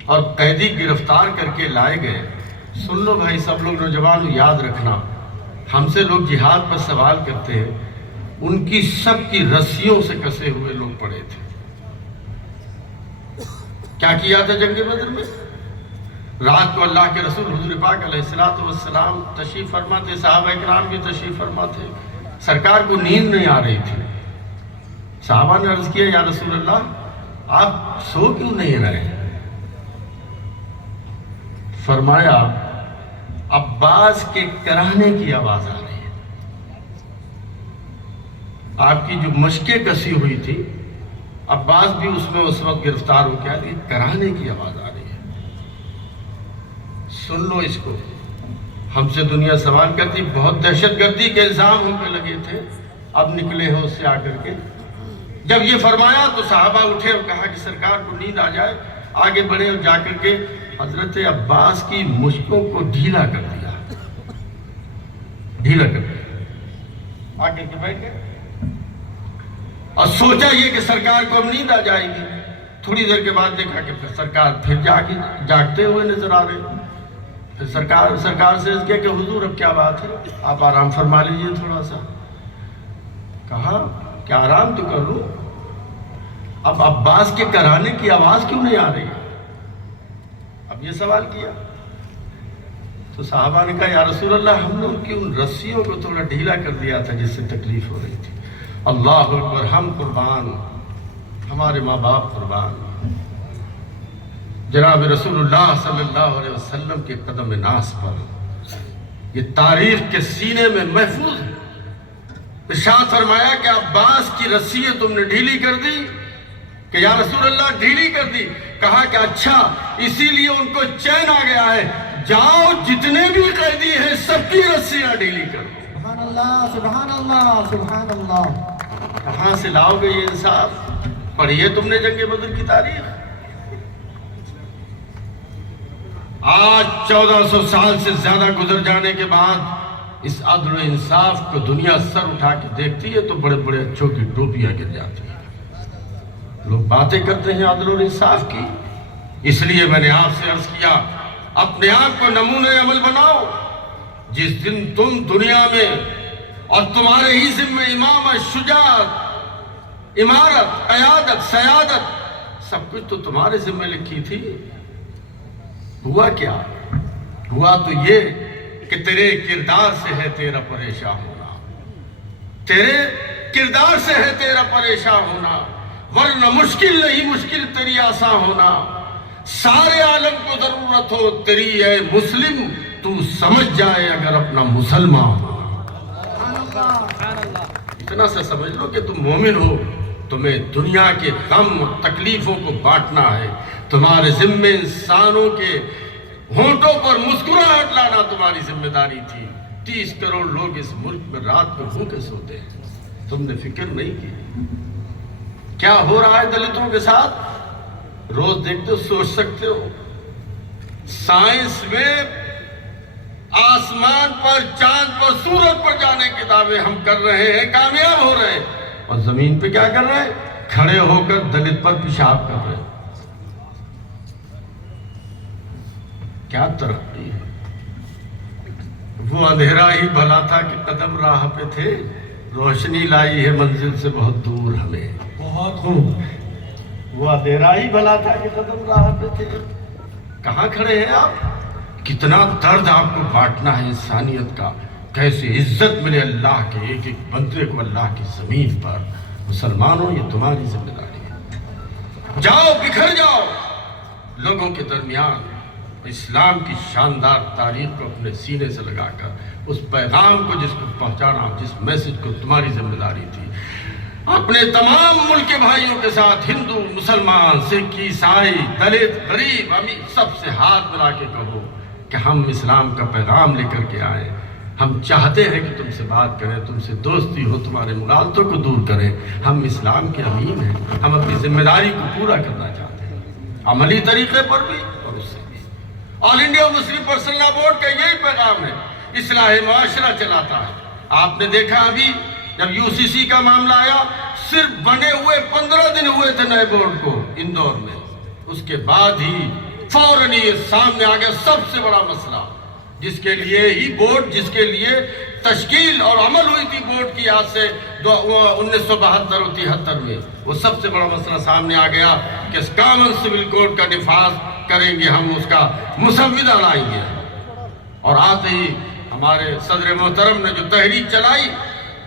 اور قیدی گرفتار کر کے لائے گئے، سن لو بھائی سب لوگ نوجوانوں، یاد رکھنا، ہم سے لوگ جہاد پر سوال کرتے ہیں، ان کی سب کی رسیوں سے کسے ہوئے لوگ پڑے تھے. کیا کیا تھا جنگ بدر میں؟ رات کو اللہ کے رسول حضور پاک علیہ السلام تشریف فرما تھے، صحابہ اکرام بھی تشریف فرما تھے. سرکار کو نیند نہیں آ رہی تھی. صحابہ نے عرض کیا یا رسول اللہ آپ سو کیوں نہیں رہے؟ فرمایا عباس کے کراہنے کی آواز آ رہی ہے. آپ کی جو مشقیں کسی ہوئی تھی عباس بھی اس میں اس وقت گرفتار ہو گیا، لیکن کراہنے کی آواز آ رہی ہے. سن لو اس کو. ہم سے دنیا سوال کرتی بہت دہشت گردی کے الزام ہم پہ لگے تھے، اب نکلے ہو اس سے آ کر کے. جب یہ فرمایا تو صحابہ اٹھے اور کہا کہ سرکار کو نیند آ جائے. آگے بڑھے اور جا کر کے حضرت عباس کی مشکوں کو ڈھیلا کر دیا، ڈھیلا کر دیا. آ کر کے بیٹھ گئے اور سوچا یہ کہ سرکار کو اب نیند آ جائے گی. تھوڑی دیر کے بعد دیکھا کہ سرکار پھر جاگتے ہوئے نظر آ رہے. پھر سرکار سے اس کیا کہ حضور اب کیا بات ہے، آپ آرام فرما لیجئے تھوڑا سا. کہا کہ آرام تو کر لوں، اب عباس کے کرانے کی آواز کیوں نہیں آ رہی؟ اب یہ سوال کیا تو صحابہ نے کہا یا رسول اللہ ہم نے ان کی ان رسیوں کو تھوڑا ڈھیلا کر دیا تھا جس سے تکلیف ہو رہی تھی. اللہ اکبر. ہم قربان، ہمارے ماں باپ قربان، جناب رسول اللہ صلی اللہ علیہ وسلم کے قدم ناز پر یہ تاریخ کے سینے میں محفوظ ہے. ارشاد فرمایا کہ عباس کی رسییں تم نے ڈھیلی کر دی. کہ یا رسول اللہ ڈھیلی کر دی. کہا کہ اچھا اسی لیے ان کو چین آ گیا ہے، جاؤ جتنے بھی قیدی ہیں سب کی رسیاں ڈھیلی کر دو. سبحان اللہ سبحان اللہ سبحان اللہ. کہاں سے لاؤ گے یہ انصاف؟ پڑھیے تم نے جنگ بدر کی تاریخ. آج 1400 سال سے زیادہ گزر جانے کے بعد اس عدل و انصاف کو دنیا سر اٹھا کے دیکھتی ہے تو بڑے بڑے اچھوں کی ٹوپیاں گر جاتی ہیں. لوگ باتیں کرتے ہیں عدل و انصاف کی. اس لیے میں نے آپ سے عرض کیا اپنے آپ کو نمونہ عمل بناؤ. جس دن تم دنیا میں اور تمہارے ہی ذمہ امامت، شجاعت، امارت، قیادت، سیادت سب کچھ تو تمہارے ذمہ لکھی تھی. ہوا کیا؟ ہوا تو یہ کہ تیرے کردار سے ہے تیرا پریشان ہونا، تیرے کردار سے ہے تیرا پریشان ہونا، ورنہ مشکل نہیں مشکل تیری آسان ہونا. سارے عالم کو ضرورت ہو تیری اے مسلم، تو سمجھ جائے اگر اپنا مسلمان ہو. اتنا سا سمجھ لو کہ تم مومن ہو، تمہیں دنیا کے غم و تکلیفوں کو بانٹنا ہے. تمہارے ذمہ انسانوں کے ہونٹوں پر مسکراہٹ لانا تمہاری ذمہ داری تھی. 30 کروڑ لوگ اس ملک میں رات کو بھوکے سوتے ہیں، تم نے فکر نہیں کی. کیا ہو رہا ہے دلتوں کے ساتھ روز دیکھتے ہو، سوچ سکتے ہو. سائنس میں آسمان پر، چاند پر، سورج پر جانے کے دعوے ہم کر رہے ہیں، کامیاب ہو رہے ہیں، اور زمین پہ کیا کر رہے ہیں؟ کھڑے ہو کر دلت پر پیشاب کر رہے ہیں. کیا ترقی ہے. وہ اندھیرا ہی بھلا تھا کہ قدم راہ پہ تھے، روشنی لائی ہے منزل سے بہت دور ہمیں. بہت خوب. وہ اندھیرا ہی بھلا تھا کہ قدم راہ پہ تھے. کہاں کھڑے ہیں آپ؟ کتنا درد آپ کو بانٹنا ہے انسانیت کا. کیسے عزت ملے اللہ کے ایک ایک بندے کو اللہ کی زمین پر. مسلمانوں یہ تمہاری ذمہ داری ہے. جاؤ بکھر جاؤ لوگوں کے درمیان. اسلام کی شاندار تاریخ کو اپنے سینے سے لگا کر اس پیغام کو جس کو پہنچانا، جس میسج کو تمہاری ذمہ داری تھی، اپنے تمام ملک کے بھائیوں کے ساتھ ہندو، مسلمان، سکھ، عیسائی، دلت، غریب، امیر سب سے ہاتھ ملا کے کہو کہ ہم اسلام کا پیغام لے کر کے آئے. ہم چاہتے ہیں کہ تم سے بات کریں، تم سے دوستی ہو، تمہارے مغالطوں کو دور کریں. ہم اسلام کے امین ہیں، ہم اپنی ذمہ داری کو پورا کرنا چاہتے ہیں، عملی طریقے پر بھی اور اس سے بھی. آل انڈیا مسلم پرسنل لا بورڈ کا یہی پیغام ہے، اصلاح معاشرہ چلاتا ہے. آپ نے دیکھا ابھی جب UCC کا معاملہ آیا، صرف بنے ہوئے 15 دن ہوئے تھے نئے بورڈ کو اندور میں. اس کے بعد ہی فوراً یہ سامنے آ گیا سب سے بڑا مسئلہ، جس کے لیے ہی بورڈ، جس کے لیے تشکیل اور عمل ہوئی تھی بورڈ کی آج سے 1972 اور 73 میں. وہ سب سے بڑا مسئلہ سامنے آ گیا کہ کامن سول کوڈ کا نفاذ کریں گے، ہم اس کا مسودہ لائیں گے. اور آتے ہی ہمارے صدر محترم نے جو تحریک چلائی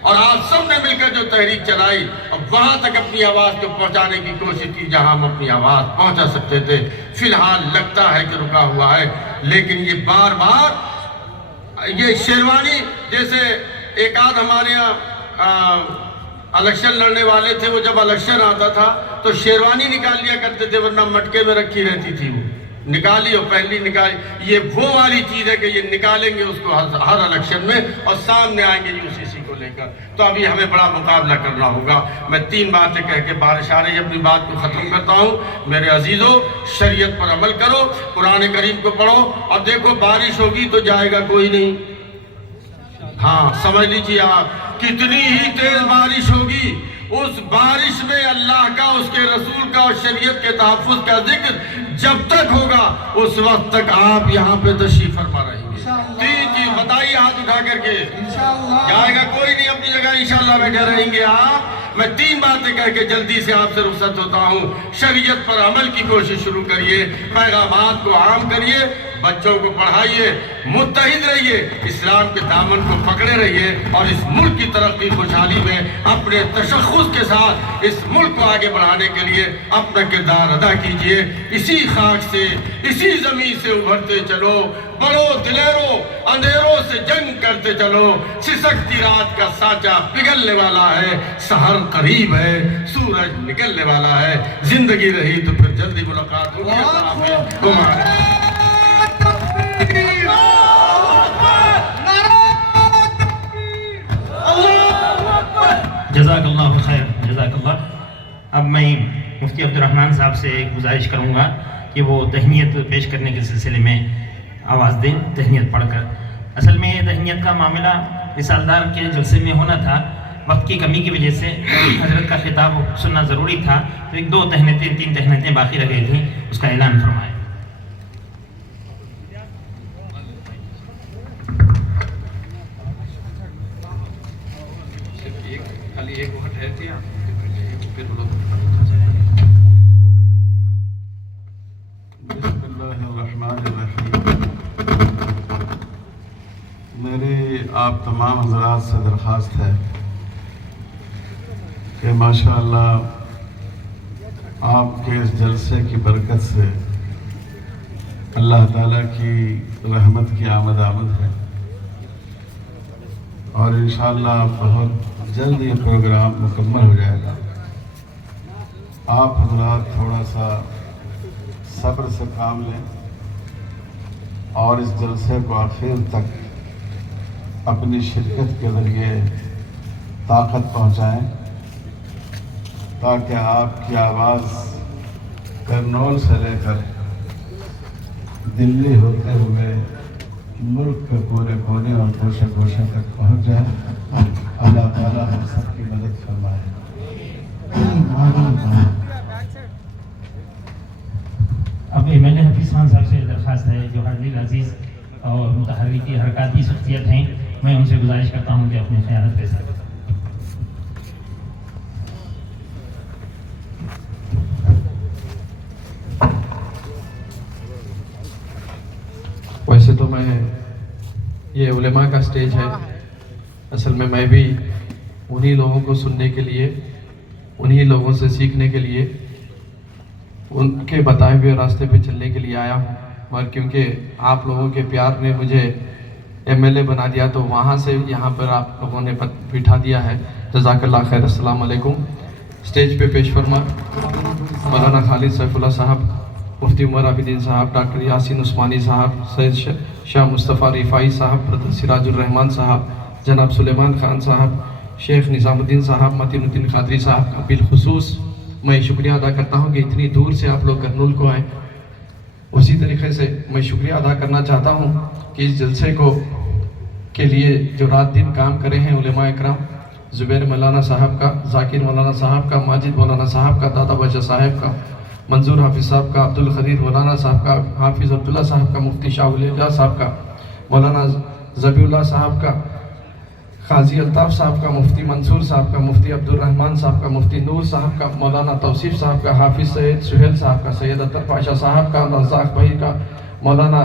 اور آپ سب نے مل کر جو تحریک چلائی اب وہاں تک اپنی آواز کو پہنچانے کی کوشش کی جہاں ہم اپنی آواز پہنچا سکتے تھے. فی الحال لگتا ہے کہ رکا ہوا ہے، لیکن یہ بار بار یہ شیروانی جیسے ایک آدھ ہمارے یہاں الیکشن لڑنے والے تھے، وہ جب الیکشن آتا تھا تو شیروانی نکال لیا کرتے تھے، ورنہ مٹکے میں رکھی رہتی تھی، وہ نکالی اور پہلی نکالی. یہ وہ والی چیز ہے کہ یہ نکالیں گے اس کو ہر الیکشن میں اور سامنے آئیں گے UCC کو لے کر. تو ابھی ہمیں بڑا مقابلہ کرنا ہوگا. میں 3 باتیں کہہ کے بارش آ رہی ہے اپنی بات کو ختم کرتا ہوں. میرے عزیزوں، شریعت پر عمل کرو، قرآن کریم کو پڑھو، اور دیکھو بارش ہوگی تو جائے گا کوئی نہیں. ہاں سمجھ لیجیے آپ، کتنی ہی تیز بارش ہوگی، اس بارش میں اللہ کا، اس کے رسول کا اور شریعت کے تحفظ کا ذکر جب تک ہوگا اس وقت تک آپ یہاں پہ تشریف فرما رہیں گے. 3 چیز بتائیے ہاتھ اٹھا کر کے. جائے گا کوئی نہیں، اپنی جگہ انشاءاللہ بیٹھے رہیں گے آپ. میں 3 باتیں کہہ کے جلدی سے آپ سے رخصت ہوتا ہوں. شریعت پر عمل کی کوشش شروع کریے، پیغامات کو عام کریے، بچوں کو پڑھائیے، متحد رہیے، اسلام کے دامن کو پکڑے رہیے، اور اس ملک کی ترقی خوشحالی میں اپنے تشخص کے ساتھ اس ملک کو آگے بڑھانے کے لیے اپنا کردار ادا کیجیے. اسی خاک سے، اسی زمین سے ابھرتے چلو، بڑو دلیروں اندھیروں سے جنگ کرتے چلو. سسکتی رات کا سانچہ پگھلنے والا ہے، سحر قریب ہے، سورج نکلنے والا ہے. زندگی رہی تو پھر جلدی ملاقات ہوگی. اللہ حافظ. جزاک اللہ خیر، جزاک اللہ. اب میں مفتی عبد الرحمن صاحب سے ایک گزارش کروں گا کہ وہ تہنیت پیش کرنے کے سلسلے میں آواز دیں، تہنیت پڑھ کر. اصل میں تہنیت کا معاملہ رسالدار کے جلسے میں ہونا تھا، وقت کی کمی کی وجہ سے حضرت کا خطاب سننا ضروری تھا، تو 2 تہنیتیں 3 تہنیتیں باقی رہ گئی تھیں، اس کا اعلان فرمائیں. بسم اللہ الرحمن الرحیم. میری آپ تمام حضرات سے درخواست ہے کہ ماشاءاللہ آپ کے اس جلسے کی برکت سے اللہ تعالیٰ کی رحمت کی آمد ہے، اور انشاءاللہ بہت جلد یہ پروگرام مکمل ہو جائے گا. آپ حضرات تھوڑا سا صبر سے کام لیں اور اس جلسے کو آخر تک اپنی شرکت کے ذریعے طاقت پہنچائیں، تاکہ آپ کی آواز کرنول سے لے کر دلی ہوتے ہوئے ملک کے پورے کونے اور گوشے گوشے تک پہنچ جائے. اللہ تعالیٰ ہم سب کی مدد فرمائے. اب MLA حفیظ خان صاحب سے درخواست ہے، جو حاضرین عزیز اور متحرکی حرکاتی شخصیت ہیں، میں ان سے گزارش کرتا ہوں کہ اپنے خیالات پیش کریں. ویسے تو میں یہ علماء کا سٹیج ہے، اصل میں بھی انہی لوگوں کو سننے کے لیے، انہی لوگوں سے سیکھنے کے لیے، ان کے بتائے ہوئے راستے پہ چلنے کے لیے آیا ہوں. مگر کیونکہ آپ لوگوں کے پیار نے مجھے MLA بنا دیا تو وہاں سے یہاں پر آپ لوگوں نے بٹھا دیا ہے. جزاک اللہ خیر. السلام علیکم. سٹیج پہ پیش فرما مولانا خالد سیف اللہ صاحب، مفتی عمر عابدین صاحب، ڈاکٹر یاسین عثمانی صاحب، سید شاہ مصطفیٰ رفاعی صاحب، برادر سراج الرحمان صاحب، جناب سلیمان خان صاحب، شیخ نظام الدین صاحب، متین الدین قادری صاحب کا بالخصوص میں شکریہ ادا کرتا ہوں کہ اتنی دور سے آپ لوگ کرنول کو آئے. اسی طریقے سے میں شکریہ ادا کرنا چاہتا ہوں کہ اس جلسے کے لیے جو رات دن کام کرے ہیں علماء اکرام، زبیر مولانا صاحب کا، ذاکر مولانا صاحب کا، ماجد مولانا صاحب کا، دادا باشا صاحب کا، منظور حافظ صاحب کا، عبد القدیر مولانا صاحب کا، حافظ عبداللہ صاحب کا، مفتی شاہ ولی اللہ صاحب کا، مولانا ذبیح اللہ صاحب کا، قاضی الطاف صاحب کا، مفتی منصور صاحب کا، مفتی عبد الرحمن صاحب کا، مفتی نور صاحب کا، مولانا توصیف صاحب کا، حافظ سید سہیل صاحب کا، سید اطہر پاشا صاحب کا، رزاق بھائی کا، مولانا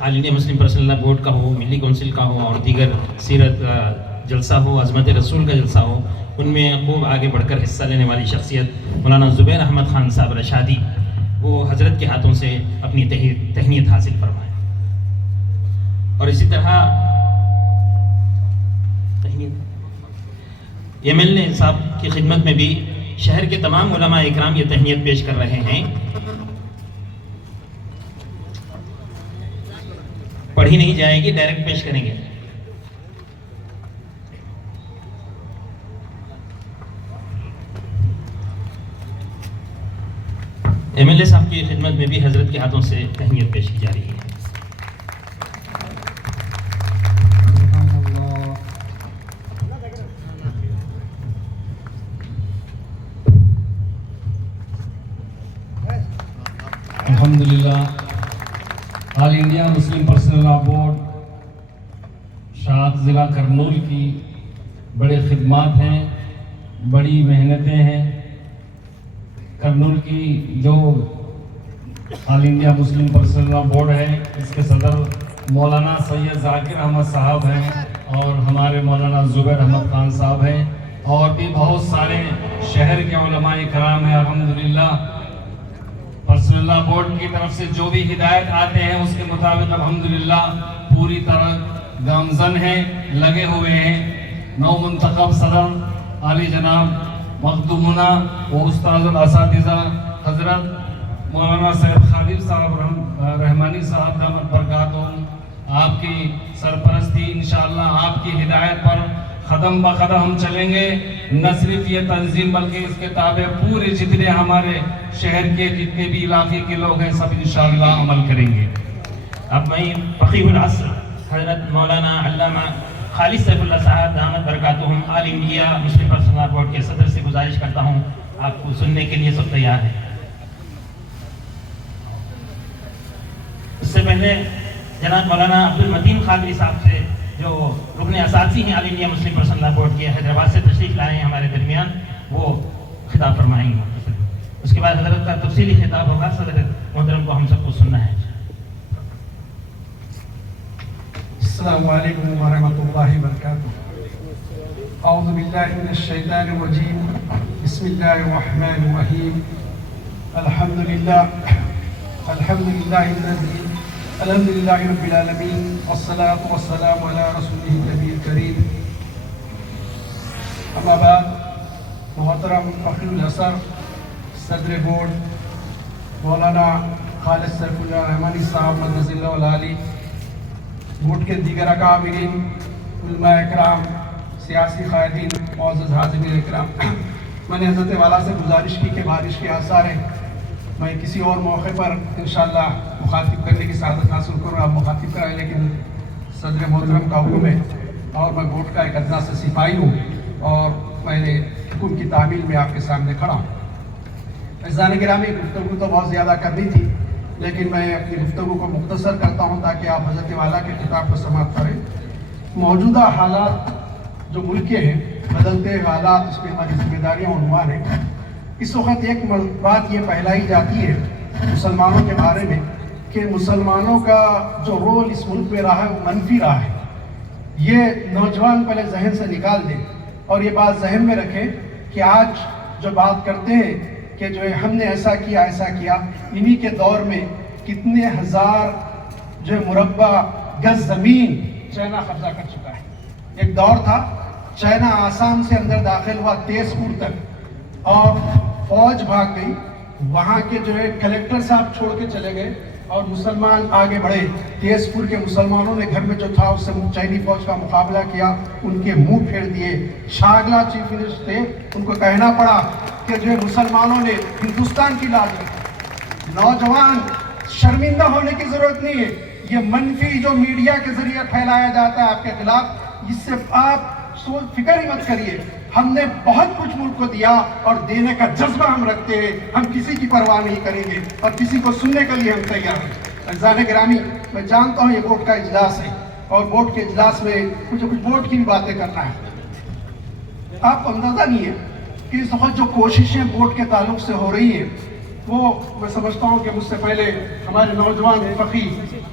آل انڈیا مسلم پرسنل لا بورڈ کا ہو، ملی کونسل کا ہو، اور دیگر سیرت کا جلسہ ہو، عظمت رسول کا جلسہ ہو، ان میں خوب آگے بڑھ کر حصہ لینے والی شخصیت مولانا زبیر احمد خان صاحب رشادی، وہ حضرت کے ہاتھوں سے اپنی تہنیت حاصل فرمائے. اور اسی طرح ایم ایل اے صاحب کی خدمت میں بھی شہر کے تمام علماء اکرام یہ تہنیت پیش کر رہے ہیں. پڑھی نہیں جائے گی، ڈائریکٹ پیش کریں گے. ایم ایل اے صاحب کی خدمت میں بھی حضرت کے ہاتھوں سے تہنیت پیش کی جا رہی ہے. الحمدللہ آل انڈیا مسلم پرسنل لا بورڈ شاہد ضلع کرنول کی بڑے خدمات ہیں، بڑی محنتیں ہیں. کرنول کی جو آل انڈیا مسلم پرسنل لا بورڈ ہے، اس کے صدر مولانا سید ذاکر احمد صاحب ہیں اور ہمارے مولانا زبیر احمد خان صاحب ہیں، اور بھی بہت سارے شہر کے علماء کرام ہیں. الحمدللہ پرسنل لا بورڈ کی طرف سے جو بھی ہدایت آتے ہیں اس کے مطابق الحمدللہ پوری طرح گامزن ہیں، لگے ہوئے ہیں. نو منتخب صدر عالی جناب مخدومنا و استاد الاساتذہ حضرت مولانا سید خالد صاحب رحمانی صاحب دامت برکاتہم، آپ کی سرپرستی انشاءاللہ آپ کی ہدایت پر قدم بقدم ہم چلیں گے. نہ صرف یہ تنظیم بلکہ اس کے تابع پورے جتنے ہمارے شہر کے جتنے بھی علاقے کے لوگ ہیں سب انشاءاللہ عمل کریں گے. اب میں فقیہ العصر حضرت مولانا علامہ خالد سیف اللہ صاحب دامت برکاتہم آل انڈیا مسلم پرسنل لا بورڈ کے صدر سے گزارش کرتا ہوں، آپ کو سننے کے لیے سب تیار ہیں. اس سے پہلے جناب مولانا عبد المتین خاکری صاحب سے، جو رکن اساسی ہیں آل انڈیا مسلم پرسنل لا بورڈ کے، حیدرآباد سے تشریف لائے ہیں ہمارے درمیان، وہ خطاب فرمائیں گے. اس کے بعد حضرت کا تفصیلی خطاب ہوگا. صدر محترم کو ہم سب کو سننا ہے. السلام علیکم ورحمۃ اللہ وبرکاتہ. اعوذ باللہ من الشیطان الرجیم. بسم اللہ الرحمن الرحیم. الحمدللہ رب العالمین والصلاة والسلام علی رسولہ النبی الکریم. اما بعد، محترم فقیہ العصر صدر بورڈ مولانا خالد سیف اللہ رحمانی صاحب مدد اللہ العالی، بورڈ کے دیگر اکابرین، علماء اکرام، سیاسی قائدین، معزز حاضرین اکرام، میں نے حضرت والا سے گزارش کی کہ بارش کے آثار ہیں، میں کسی اور موقع پر انشاءاللہ مخاطب کرنے کی سعادت حاصل کروں، آپ مخاطب کرائیں، لیکن صدر محترم کا حکم ہے اور میں بورڈ کا ایک ادنا سے سپاہی ہوں اور میں نے حکم کی تعمیل میں آپ کے سامنے کھڑا ہوں. عزیزان گرامی، گفتگو تو بہت زیادہ کرنی تھی، لیکن میں اپنی گفتگو کو مختصر کرتا ہوں تاکہ آپ حضرت والا کے خطاب کو سماعت کریں. موجودہ حالات جو ملک کے ہیں، بدلتے حالات، اس پہ ہماری ذمہ داریاں عنوان ہیں. اس وقت ایک بات یہ پہلائی جاتی ہے مسلمانوں کے بارے میں کہ مسلمانوں کا جو رول اس ملک میں رہا ہے وہ منفی رہا ہے. یہ نوجوان پہلے ذہن سے نکال دیں اور یہ بات ذہن میں رکھیں کہ آج جو بات کرتے ہیں کہ جو ہے ہم نے ایسا کیا، انہی کے دور میں کتنے ہزار جو مربع گز زمین چائنا قبضہ کر چکا ہے. ایک دور تھا چائنا آسام سے اندر داخل ہوا تیز پور تک اور فوج بھاگ گئی، وہاں کے جو ہے کلیکٹر صاحب چھوڑ کے چلے گئے اور مسلمان آگے بڑھے. تیز پور کے مسلمانوں نے گھر میں جو تھا اس سے چائنی فوج کا مقابلہ کیا، ان کے منہ پھیر دیے. شاگلا چیف منسٹر تھے، ان کو کہنا پڑا کہ جو ہے مسلمانوں نے ہندوستان کی لاج رکھی. نوجوان شرمندہ ہونے کی ضرورت نہیں ہے، یہ منفی جو میڈیا کے ذریعے پھیلایا جاتا ہے آپ کے خلاف، اس سے آپ فکر ہی مت کریے. ہم نے بہت کچھ ملک کو دیا اور دینے کا جذبہ ہم رکھتے ہیں، ہم کسی کی پرواہ نہیں کریں گے اور کسی کو سننے کے لیے ہم تیار ہیں. عزیزان گرامی، میں جانتا ہوں یہ بورڈ کا اجلاس ہے اور بورڈ کے اجلاس میں مجھے کچھ بورڈ کی بھی باتیں کرنا ہے. آپ کو اندازہ نہیں ہے کہ اس وقت جو کوششیں بورڈ کے تعلق سے ہو رہی ہیں وہ میں سمجھتا ہوں کہ مجھ سے پہلے ہمارے نوجوان فقی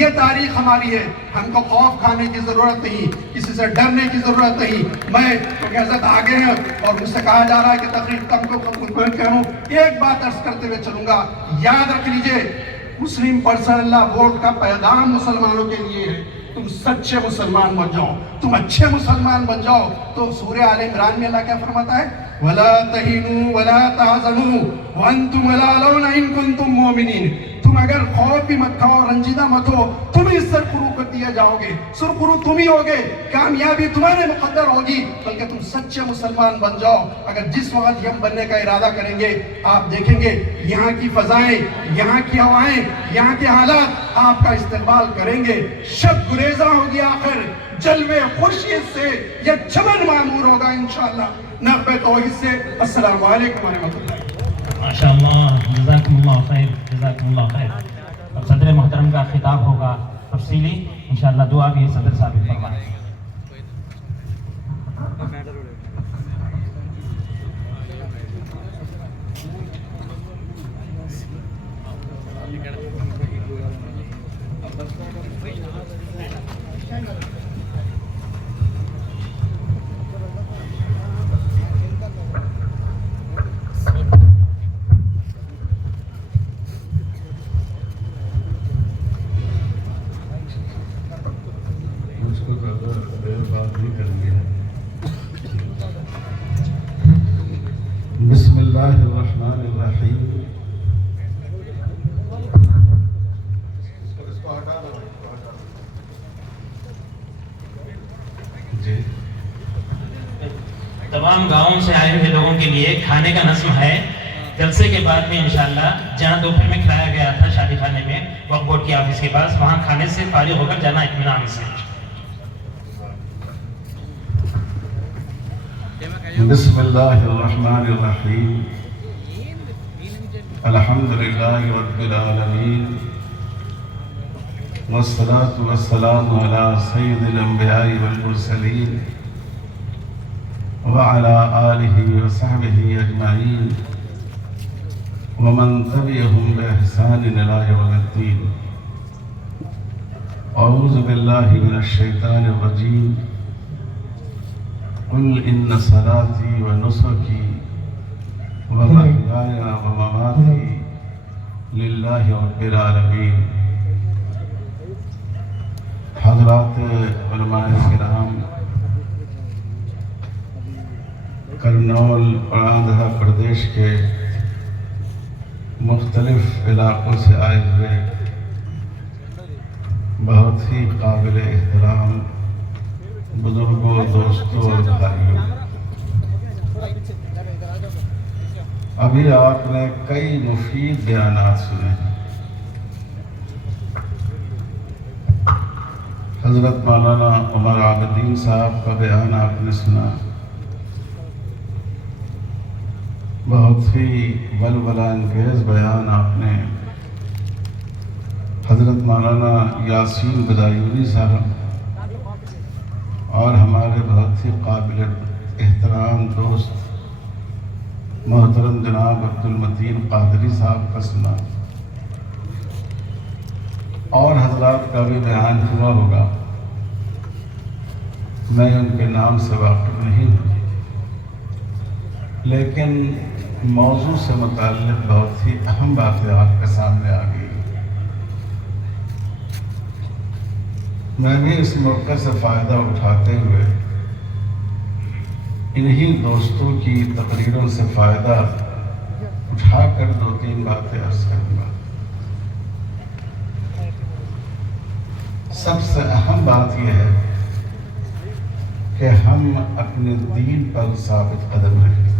یہ تاریخ ہماری ہے. ہم کو خوف کھانے کی ضرورت نہیں, کسی سے ڈرنے کی ضرورت نہیں. میں کیونکہ حضرت آگے ہیں اور مجھ سے کہا جا رہا ہے کہ تقریر تم کو کروں, ایک بات عرض کرتے ہوئے چلوں گا. یاد رکھ لیجئے, مسلم پرسنل لا بورڈ کا پیغام مسلمانوں کے لیے ہے, تم سچے مسلمان بن جاؤ, تم اچھے مسلمان بن جاؤ. تو سورہ آل عمران میں اللہ کیا فرماتا ہے؟ وَلَا تَهِنُوا وَلَا تَحْزَنُوا وَأَنْتُمُ الْأَعْلَوْنَ إِن كُنتُم مُّؤْمِنِينَ. تم اگر خوف بھی مت کھاؤ, رنجیدہ مت ہو, تم ہی سرخرو کر دیا جاؤ گے, سرخرو تم ہی ہوگے, کامیابی تمہارے مقدر ہوگی, بلکہ تم سچے مسلمان بن جاؤ. اگر جس وقت ہم بننے کا ارادہ کریں گے, آپ دیکھیں گے یہاں کی فضائیں, یہاں کی ہوائیں, یہاں کے حالات آپ کا استقبال کریں گے. شب گریزاں ہوگی, آخر جلوے خورشید سے یہ چمن معمور ہوگا انشاءاللہ. نغمے توحید سے. السلام علیکم ورحمۃ اللہ. ماشاءاللہ, جزاکم اللہ خیر, جزاکم اللہ خیر. اب صدر محترم کا خطاب ہوگا تفصیلی, انشاءاللہ دعا بھی صدر صاحب فرمائیں. بسم اللہ الرحمن الرحیم. جی, تمام گاؤں سے آئے ہوئے لوگوں کے لیے کھانے کا نظم ہے. جلسے کے بعد میں انشاءاللہ جہاں دوپہر میں کھلایا گیا تھا شادی خانے میں وقف بورڈ کی آفس کے پاس, وہاں کھانے سے فارغ ہو کر جانا اطمینان سے. بسم اللہ الرحمن الرحیم. الحمدللہ رب العالمین, والصلاة والسلام علی سید الانبیاء والمرسلین وعلى آلہ وصحبہ اجمعین ومن تبعهم بإحسان إلى يوم الدین. اعوذ باللہ من الشیطان الرجیم. قل ان صلاتي ونسكي ومحياي ومماتي لله رب العالمین. حضرات علماء کرام, کرنول اور آندھرا پردیش کے مختلف علاقوں سے آئے ہوئے بہت ہی قابل احترام بزرگوں, دوستوں اور بھائیوں, ابھی آپ نے کئی مفید بیانات سنے. حضرت مولانا عمر عابدین صاحب کا بیان آپ نے سنا, بہت ہی ولولہ انگیز بیان آپ نے حضرت مولانا یاسین بدایونی صاحب اور ہمارے بہت ہی قابل احترام دوست محترم جناب عبد المتین قادری صاحب کا سنا, اور حضرات کا بھی بیان ہوا ہوگا. میں ان کے نام سے واقف نہیں ہوں, لیکن موضوع سے متعلق بہت ہی اہم باتیں آپ کے سامنے آ گئی. میں بھی اس موقع سے فائدہ اٹھاتے ہوئے انہی دوستوں کی تقریروں سے فائدہ اٹھا کر 2-3 باتیں عرض کروں گا. سب سے اہم بات یہ ہے کہ ہم اپنے دین پر ثابت قدم رہیں.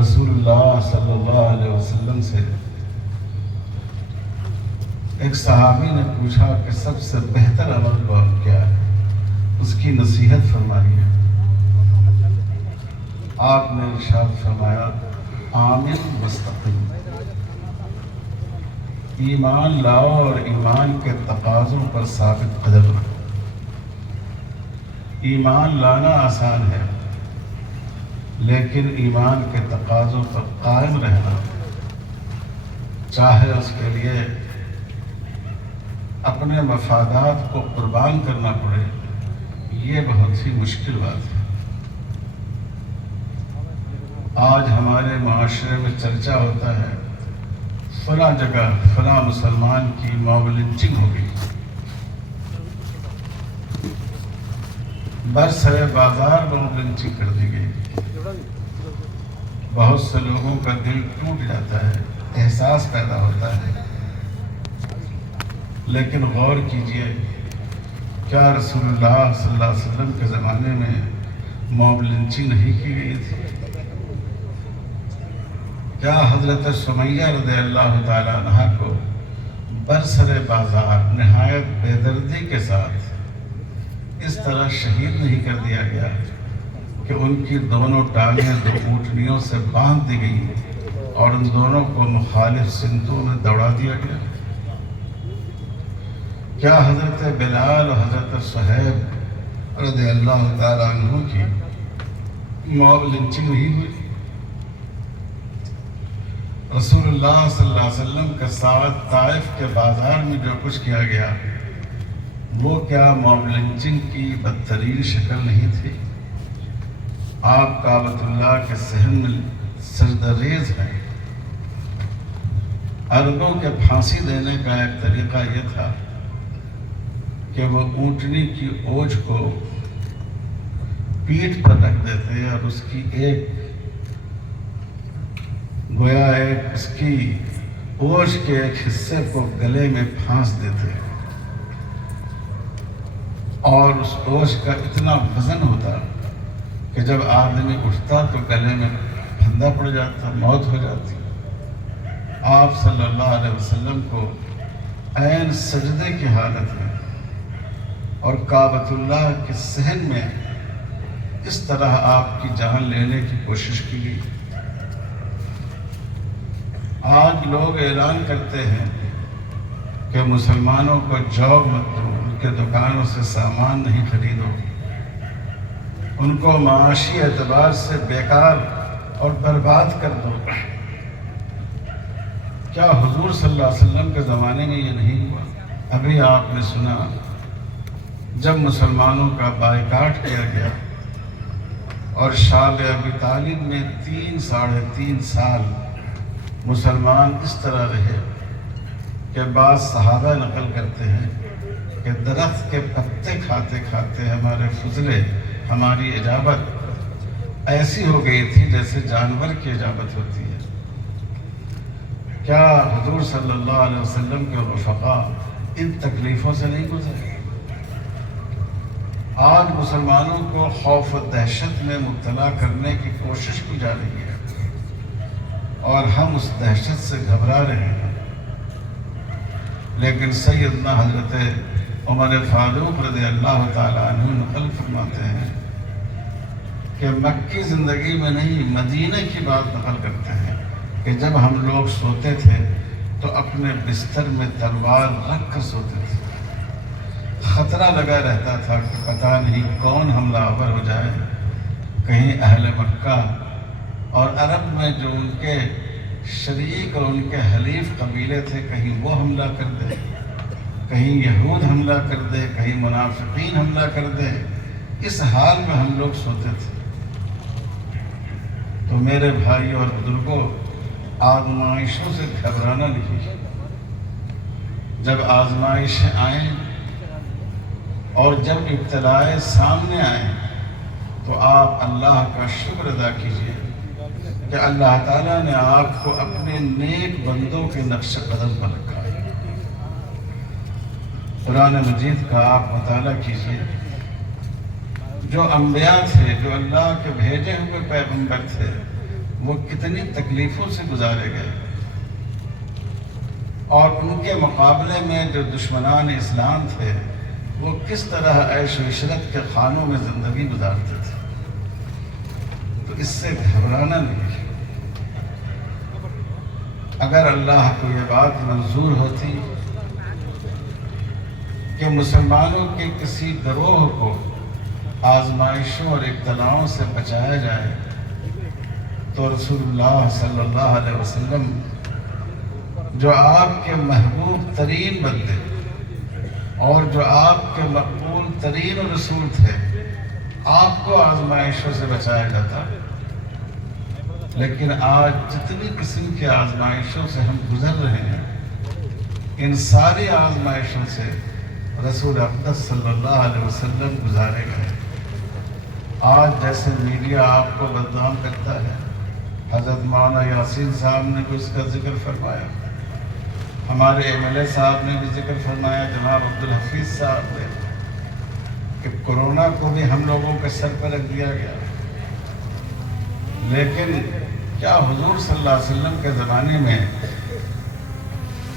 رسول اللہ صلی اللہ علیہ وسلم سے ایک صحابی نے پوچھا کہ سب سے بہتر عمل کون کیا ہے, اس کی نصیحت فرمائی ہے. آپ نے ارشاد فرمایا آمن مستقیم, ایمان لاؤ اور ایمان کے تقاضوں پر ثابت قدم رہو. ایمان لانا آسان ہے, لیکن ایمان کے تقاضوں پر قائم رہنا, چاہے اس کے لیے اپنے مفادات کو قربان کرنا پڑے، یہ بہت ہی مشکل بات ہے۔ آج ہمارے معاشرے میں چرچا ہوتا ہے فلاں جگہ فلاں مسلمان کی موب لنچنگ ہو گئی، برسر بازار موب لنچنگ کر دی گئی۔ بہت سے لوگوں کا دل ٹوٹ جاتا ہے، احساس پیدا ہوتا ہے، لیکن غور کیجئے، کیا رسول اللہ صلی اللہ علیہ وسلم کے زمانے میں موب لنچنگ نہیں کی گئی تھی؟ کیا حضرت سمیہ رضی اللہ تعالیٰ عنہ کو برسر بازار نہایت بے دردی کے ساتھ اس طرح شہید نہیں کر دیا گیا کہ ان کی دونوں ٹانگیں 2 اونٹنیوں سے باندھ دی گئی اور ان دونوں کو مخالف سمتوں میں دوڑا دیا گیا؟ کیا حضرت بلال اور حضرت صہیب رضی اللہ تعالیٰ عنہ کی موب لنچنگ نہیں ہوئی؟ رسول اللہ صلی اللہ علیہ وسلم کے ساتھ طائف کے بازار میں جو کچھ کیا گیا وہ کیا موب لنچنگ کی بدترین شکل نہیں تھی؟ آپ کعبۃ اللہ کے صحن میں سجدہ ریز ہیں۔ عربوں کے پھانسی دینے کا ایک طریقہ یہ تھا کہ وہ اونٹنی کی اوجھ کو پیٹھ پر رکھ دیتے اور اس کی گویا اس کی اوجھ کے ایک حصے کو گلے میں پھانس دیتے اور اس اوجھ کا اتنا وزن ہوتا کہ جب آدمی اٹھتا تو گلے میں پھندا پڑ جاتا، موت ہو جاتی۔ آپ صلی اللہ علیہ وسلم کو عین سجدے کی حالت میں اور کعبۃ اللہ کے صحن میں اس طرح آپ کی جان لینے کی کوشش کی گئی۔ آج لوگ اعلان کرتے ہیں کہ مسلمانوں کو جاب مت دو، ان کے دکانوں سے سامان نہیں خریدو، ان کو معاشی اعتبار سے بیکار اور برباد کر دو۔ کیا حضور صلی اللہ علیہ وسلم کے زمانے میں یہ نہیں ہوا؟ ابھی آپ نے سنا جب مسلمانوں کا بائیکاٹ کیا گیا اور شاب ابی طالب میں 3-3.5 سال مسلمان اس طرح رہے کہ بعض صحابہ نقل کرتے ہیں کہ درخت کے پتے کھاتے کھاتے ہمارے فضلے، ہماری اجابت ایسی ہو گئی تھی جیسے جانور کی اجابت ہوتی ہے۔ کیا حضور صلی اللہ علیہ وسلم کے رفقا ان تکلیفوں سے نہیں گزرے؟ آج مسلمانوں کو خوف و دہشت میں مبتلا کرنے کی کوشش کی جا رہی ہے اور ہم اس دہشت سے گھبرا رہے ہیں، لیکن سیدنا حضرت عمر فاروق رضی اللہ تعالیٰ عنہ نقل فرماتے ہیں کہ مکی زندگی میں نہیں، مدینہ کی بات نقل کرتے ہیں کہ جب ہم لوگ سوتے تھے تو اپنے بستر میں تلوار رکھ کر سوتے تھے۔ خطرہ لگا رہتا تھا کہ پتہ نہیں کون حملہ آور ہو جائے، کہیں اہل مکہ اور عرب میں جو ان کے شریک اور ان کے حلیف قبیلے تھے کہیں وہ حملہ کر دے، کہیں یہود حملہ کر دے، کہیں منافقین حملہ کر دے۔ اس حال میں ہم لوگ سوتے تھے۔ تو میرے بھائی اور بزرگوں، آزمائشوں سے گھبرانا نہیں۔ جب آزمائشیں آئیں اور جب ابتلائیں سامنے آئیں تو آپ اللہ کا شکر ادا کیجیے کہ اللہ تعالیٰ نے آپ کو اپنے نیک بندوں کے نقش قدم پر رکھا ہے۔ قرآن مجید کا آپ مطالعہ کیجیے، جو انبیاء تھے، جو اللہ کے بھیجے ہوئے پیغمبر تھے، وہ کتنی تکلیفوں سے گزارے گئے اور ان کے مقابلے میں جو دشمنان اسلام تھے وہ کس طرح عیش و عشرت کے خانوں میں زندگی گزارتے تھے۔ تو اس سے گھبرانا نہیں۔ اگر اللہ کو یہ بات منظور ہوتی کہ مسلمانوں کے کسی گروہ کو آزمائشوں اور ابتلاؤں سے بچایا جائے تو رسول اللہ صلی اللہ علیہ وسلم جو آپ کے محبوب ترین بندے اور جو آپ کے مقبول ترین رسول تھے، آپ کو آزمائشوں سے بچایا جاتا. لیکن آج جتنی قسم کی آزمائشوں سے ہم گزر رہے ہیں، ان ساری آزمائشوں سے رسول اقدس صلی اللہ علیہ وسلم گزارے گئے. آج جیسے میڈیا آپ کو بدنام کرتا ہے، حضرت مولانا یاسین صاحب نے بھی اس کا ذکر فرمایا، ہمارے ایم ایل اے صاحب نے بھی ذکر فرمایا، جناب عبدالحفیظ صاحب نے، کہ کورونا کو بھی ہم لوگوں کے سر پر رکھ دیا گیا. لیکن کیا حضور صلی اللہ علیہ وسلم کے زمانے میں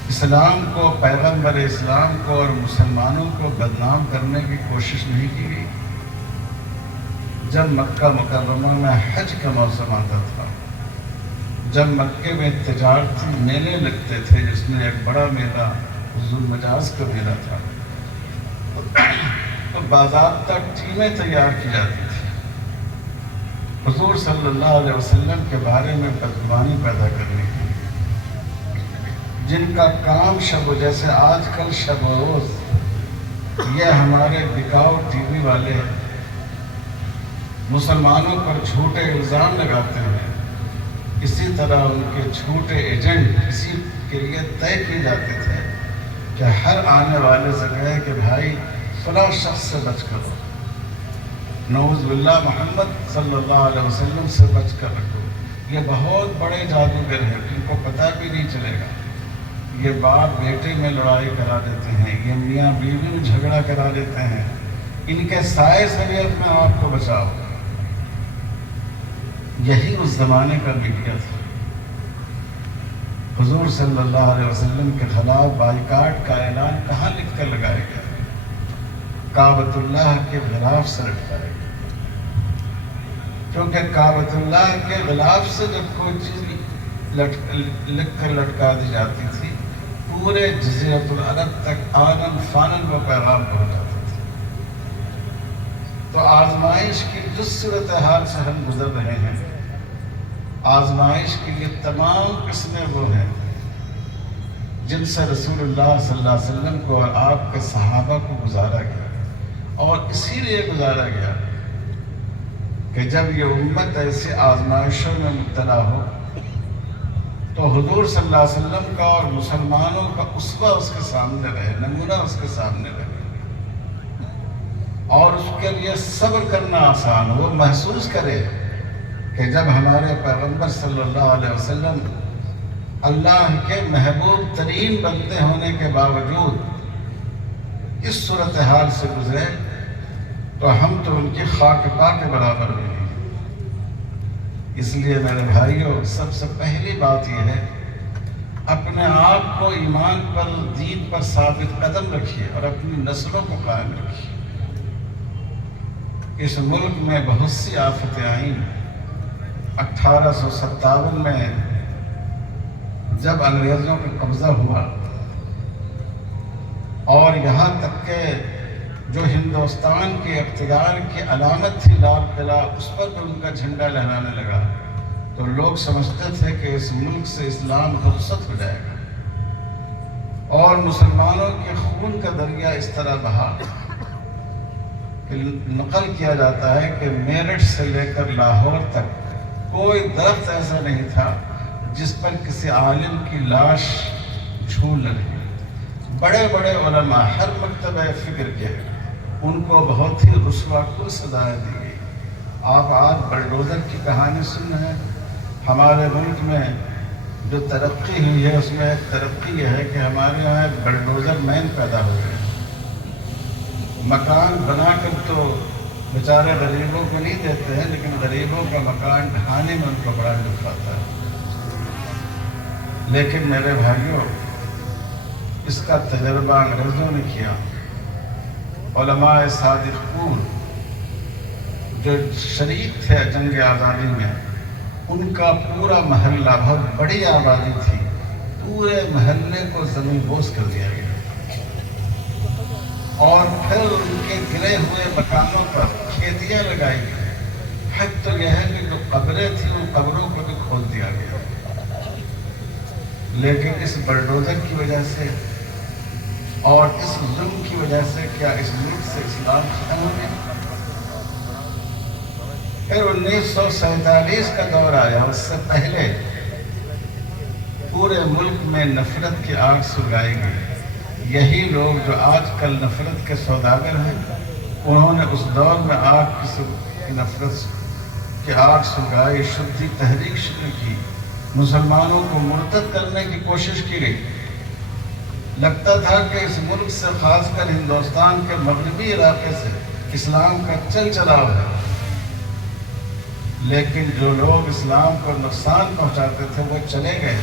اسلام کو، پیغمبر اسلام کو اور مسلمانوں کو بدنام کرنے کی کوشش نہیں کی گئی؟ جب مکہ مکرمہ میں حج کا موسم آتا تھا، جب مکے میں تجارتی میلے لگتے تھے، جس میں ایک بڑا میلہ حضور مجاز کا میلہ تھا، تو باضابطہ ٹیمیں تیار کی جاتی تھی حضور صلی اللہ علیہ وسلم کے بارے میں بدگمانی پیدا کرنے کی، جن کا کام شب، جیسے آج کل شب و روز یہ ہمارے بکاؤ ٹی وی والے مسلمانوں پر جھوٹے الزام لگاتے ہیں، اسی طرح ان کے جھوٹے ایجنٹ اسی کے لیے طے کیے جاتے تھے کہ ہر آنے والے سے کہے کہ بھائی فلاں شخص سے بچ کر رہو، نعوذ باللہ محمد صلی اللہ علیہ وسلم سے بچ کر رکھو. یہ بہت بڑے جادوگر ہیں، جن کو پتہ بھی نہیں چلے گا. یہ باپ بیٹے میں لڑائی کرا دیتے ہیں، یہ میاں بیوی میں جھگڑا کرا دیتے ہیں. ان کے سائے سے بھی اپنے آپ کو بچاؤ. یہی اس زمانے کا میڈیا تھا. حضور صلی اللہ علیہ وسلم کے خلاف بائیکاٹ کا اعلان کہاں لکھ کر لگایا گیا؟ کعبۃ اللہ کے غلاف سے لٹکایا گیا. کیونکہ کعبۃ اللہ کے غلاف سے جب کوئی چیز لکھ کر لٹکا دی جاتی تھی، پورے جزیرۃ العرب تک آنن فانن وہ پیغام پہنچ جاتا تھا. تو آزمائش کی جس صورتحال سے ہم گزر رہے ہیں، آزمائش کی یہ تمام قسمیں وہ ہیں جن سے رسول اللہ صلی اللہ علیہ وسلم کو اور آپ کے صحابہ کو گزارا گیا. اور اسی لیے گزارا گیا کہ جب یہ امت ایسی آزمائشوں میں مبتلا ہو تو حضور صلی اللہ علیہ وسلم کا اور مسلمانوں کا اسوہ اس کے سامنے رہے، نمونہ اس کے سامنے رہے، اور اس کے لیے صبر کرنا آسان ہو. وہ محسوس کرے کہ جب ہمارے پیغمبر صلی اللہ علیہ وسلم اللہ کے محبوب ترین بندے ہونے کے باوجود اس صورتحال سے گزرے تو ہم تو ان کی خاک پا کے برابر بھی نہیں. اس لیے میرے بھائیوں، سب سے پہلی بات یہ ہے، اپنے آپ کو ایمان پر، دین پر ثابت قدم رکھیے اور اپنی نسلوں کو قائم رکھیے. اس ملک میں بہت سی آفتیں آئیں. 1857 میں جب انگریزوں کا قبضہ ہوا اور یہاں تک کہ جو ہندوستان کے اقتدار کی علامت تھی لال قلعہ، اس پر بھی ان کا جھنڈا لہرانے لگا، تو لوگ سمجھتے تھے کہ اس ملک سے اسلام رخصت ہو جائے گا. اور مسلمانوں کے خون کا دریا اس طرح بہا کہ نقل کیا جاتا ہے کہ میرٹھ سے لے کر لاہور تک کوئی درخت ایسا نہیں تھا جس پر کسی عالم کی لاش جھول نہ رہی. بڑے بڑے علماء ہر مکتبہ فکر کے، ان کو بہت ہی رسوا کن سزائیں دی گئی. آپ آج بلڈوزر کی کہانی سن رہے ہیں. ہمارے ملک میں جو ترقی ہوئی ہے، اس میں ایک ترقی یہ ہے کہ ہمارے یہاں ایک بلڈوزر مین پیدا ہو گئے. مکان بنا کر تو بیچارے غریبوں کو نہیں دیتے ہیں، لیکن غریبوں کا مکان ڈھانے میں ان کو بڑا دکھ آتا ہے. لیکن میرے بھائیوں، اس کا تجربہ انگریزوں نے کیا. علماء صادقون جو شریک تھے جنگ آزادی میں، ان کا پورا محلہ، بہت بڑی آبادی تھی، پورے محلے کو زمین بوس کر دیا گیا. اور پھر ان کے گرے ہوئے مکانوں پر کھیتیاں لگائی گئی. حق تو یہ ہے کہ جو قبریں تھیں ان قبروں کو بھی کھول دیا گیا. لیکن اس بلڈوزر کی وجہ سے اور اس ظلم کی وجہ سے کیا اس ملک سے اسلام ختم ہو گیا؟ پھر 1947 کا دور آیا، اس سے پہلے پورے ملک میں نفرت کی آگ سلگائی گئی۔ یہی لوگ جو آج کل نفرت کے سوداگر ہیں، انہوں نے اس دور میں آگ کی نفرت کی آگ سلگائی، شدی تحریک شروع کی، مسلمانوں کو مرتد کرنے کی کوشش کی گئی۔ لگتا تھا کہ اس ملک سے، خاص کر ہندوستان کے مغربی علاقے سے، اسلام کا چل چلاؤ ہے، لیکن جو لوگ اسلام کو نقصان پہنچاتے تھے وہ چلے گئے۔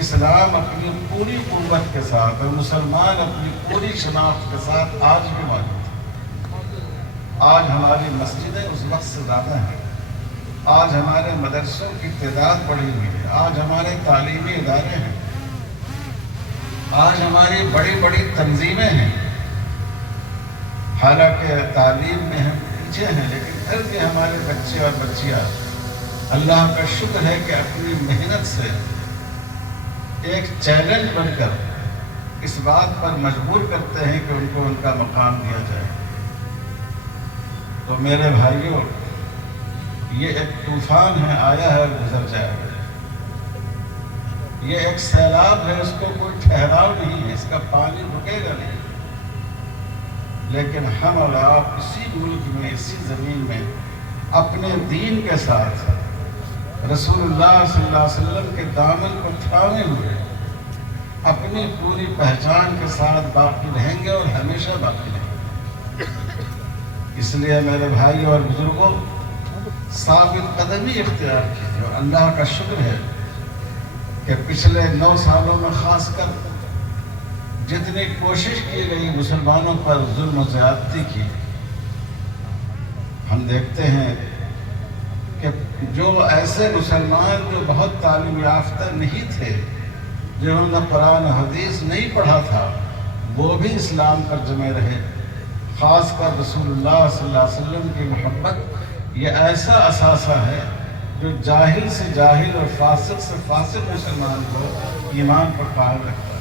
اسلام اپنی پوری قوت کے ساتھ اور مسلمان اپنی پوری شناخت کے ساتھ آج بھی موجود ہیں۔ آج ہماری مسجدیں اس وقت سے زیادہ ہیں، آج ہمارے مدرسوں کی تعداد بڑھی ہوئی ہے، آج ہمارے تعلیمی ادارے ہیں، آج ہماری بڑی بڑی تنظیمیں ہیں۔ حالانکہ تعلیم میں ہم پیچھے ہیں، لیکن پھر بھی ہمارے بچے اور بچیاں اللہ کا شکر ہے کہ اپنی محنت سے ایک چیلنج بن کر اس بات پر مجبور کرتے ہیں کہ ان کو ان کا مقام دیا جائے۔ تو میرے بھائیوں، یہ ایک طوفان ہے، آیا ہے گزر جائے گا۔ یہ ایک سیلاب ہے، اس کو کوئی ٹھہراؤ نہیں ہے، اس کا پانی رکے گا نہیں۔ لیکن ہم اور آپ اسی ملک میں، اسی زمین میں اپنے دین کے ساتھ رسول اللہ صلی اللہ علیہ وسلم کے دامن کو تھامے ہوئے اپنی پوری پہچان کے ساتھ باقی رہیں گے اور ہمیشہ باقی رہیں گے۔ اس لیے میرے بھائی اور بزرگوں، ثابت قدمی اختیار کیجیے، اور اللہ کا شکر ہے کہ پچھلے 9 سالوں میں خاص کر جتنی کوشش کی گئی مسلمانوں پر ظلم و زیادتی کی، ہم دیکھتے ہیں کہ جو ایسے مسلمان جو بہت تعلیم یافتہ نہیں تھے، جنہوں نے قرآن و حدیث نہیں پڑھا تھا، وہ بھی اسلام پر جمے رہے۔ خاص کر رسول اللہ صلی اللہ علیہ وسلم کی محبت یہ ایسا اثاثہ ہے جو جاہل سے جاہل اور فاسق سے فاسق مسلمان کو ایمان پر قائم رکھتا ہے۔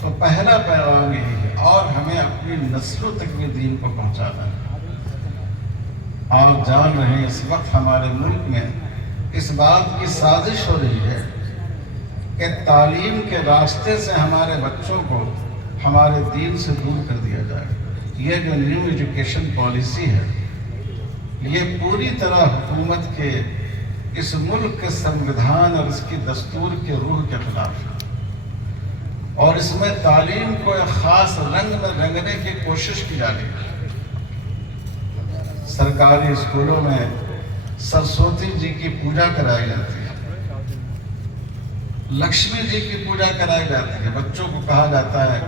تو پہلا پیغام یہی ہے، اور ہمیں اپنی نسلوں تک بھی دین کو پہنچانا ہے۔ آپ جان رہے ہیں اس وقت ہمارے ملک میں اس بات کی سازش ہو رہی ہے کہ تعلیم کے راستے سے ہمارے بچوں کو ہمارے دین سے دور کر دیا جائے۔ یہ جو نیو ایجوکیشن پالیسی ہے، یہ پوری طرح حکومت کے، اس ملک کے سنویدھان اور اس کی دستور کے روح کے خلاف ہے، اور اس میں تعلیم کو ایک خاص رنگ میں رنگنے کی کوشش کی جا رہی ہے۔ سرکاری اسکولوں میں سرسوتی جی کی پوجا کرائی جاتی ہے، لکشمی جی کی پوجا کرائی جاتی ہے۔ بچوں کو کہا جاتا ہے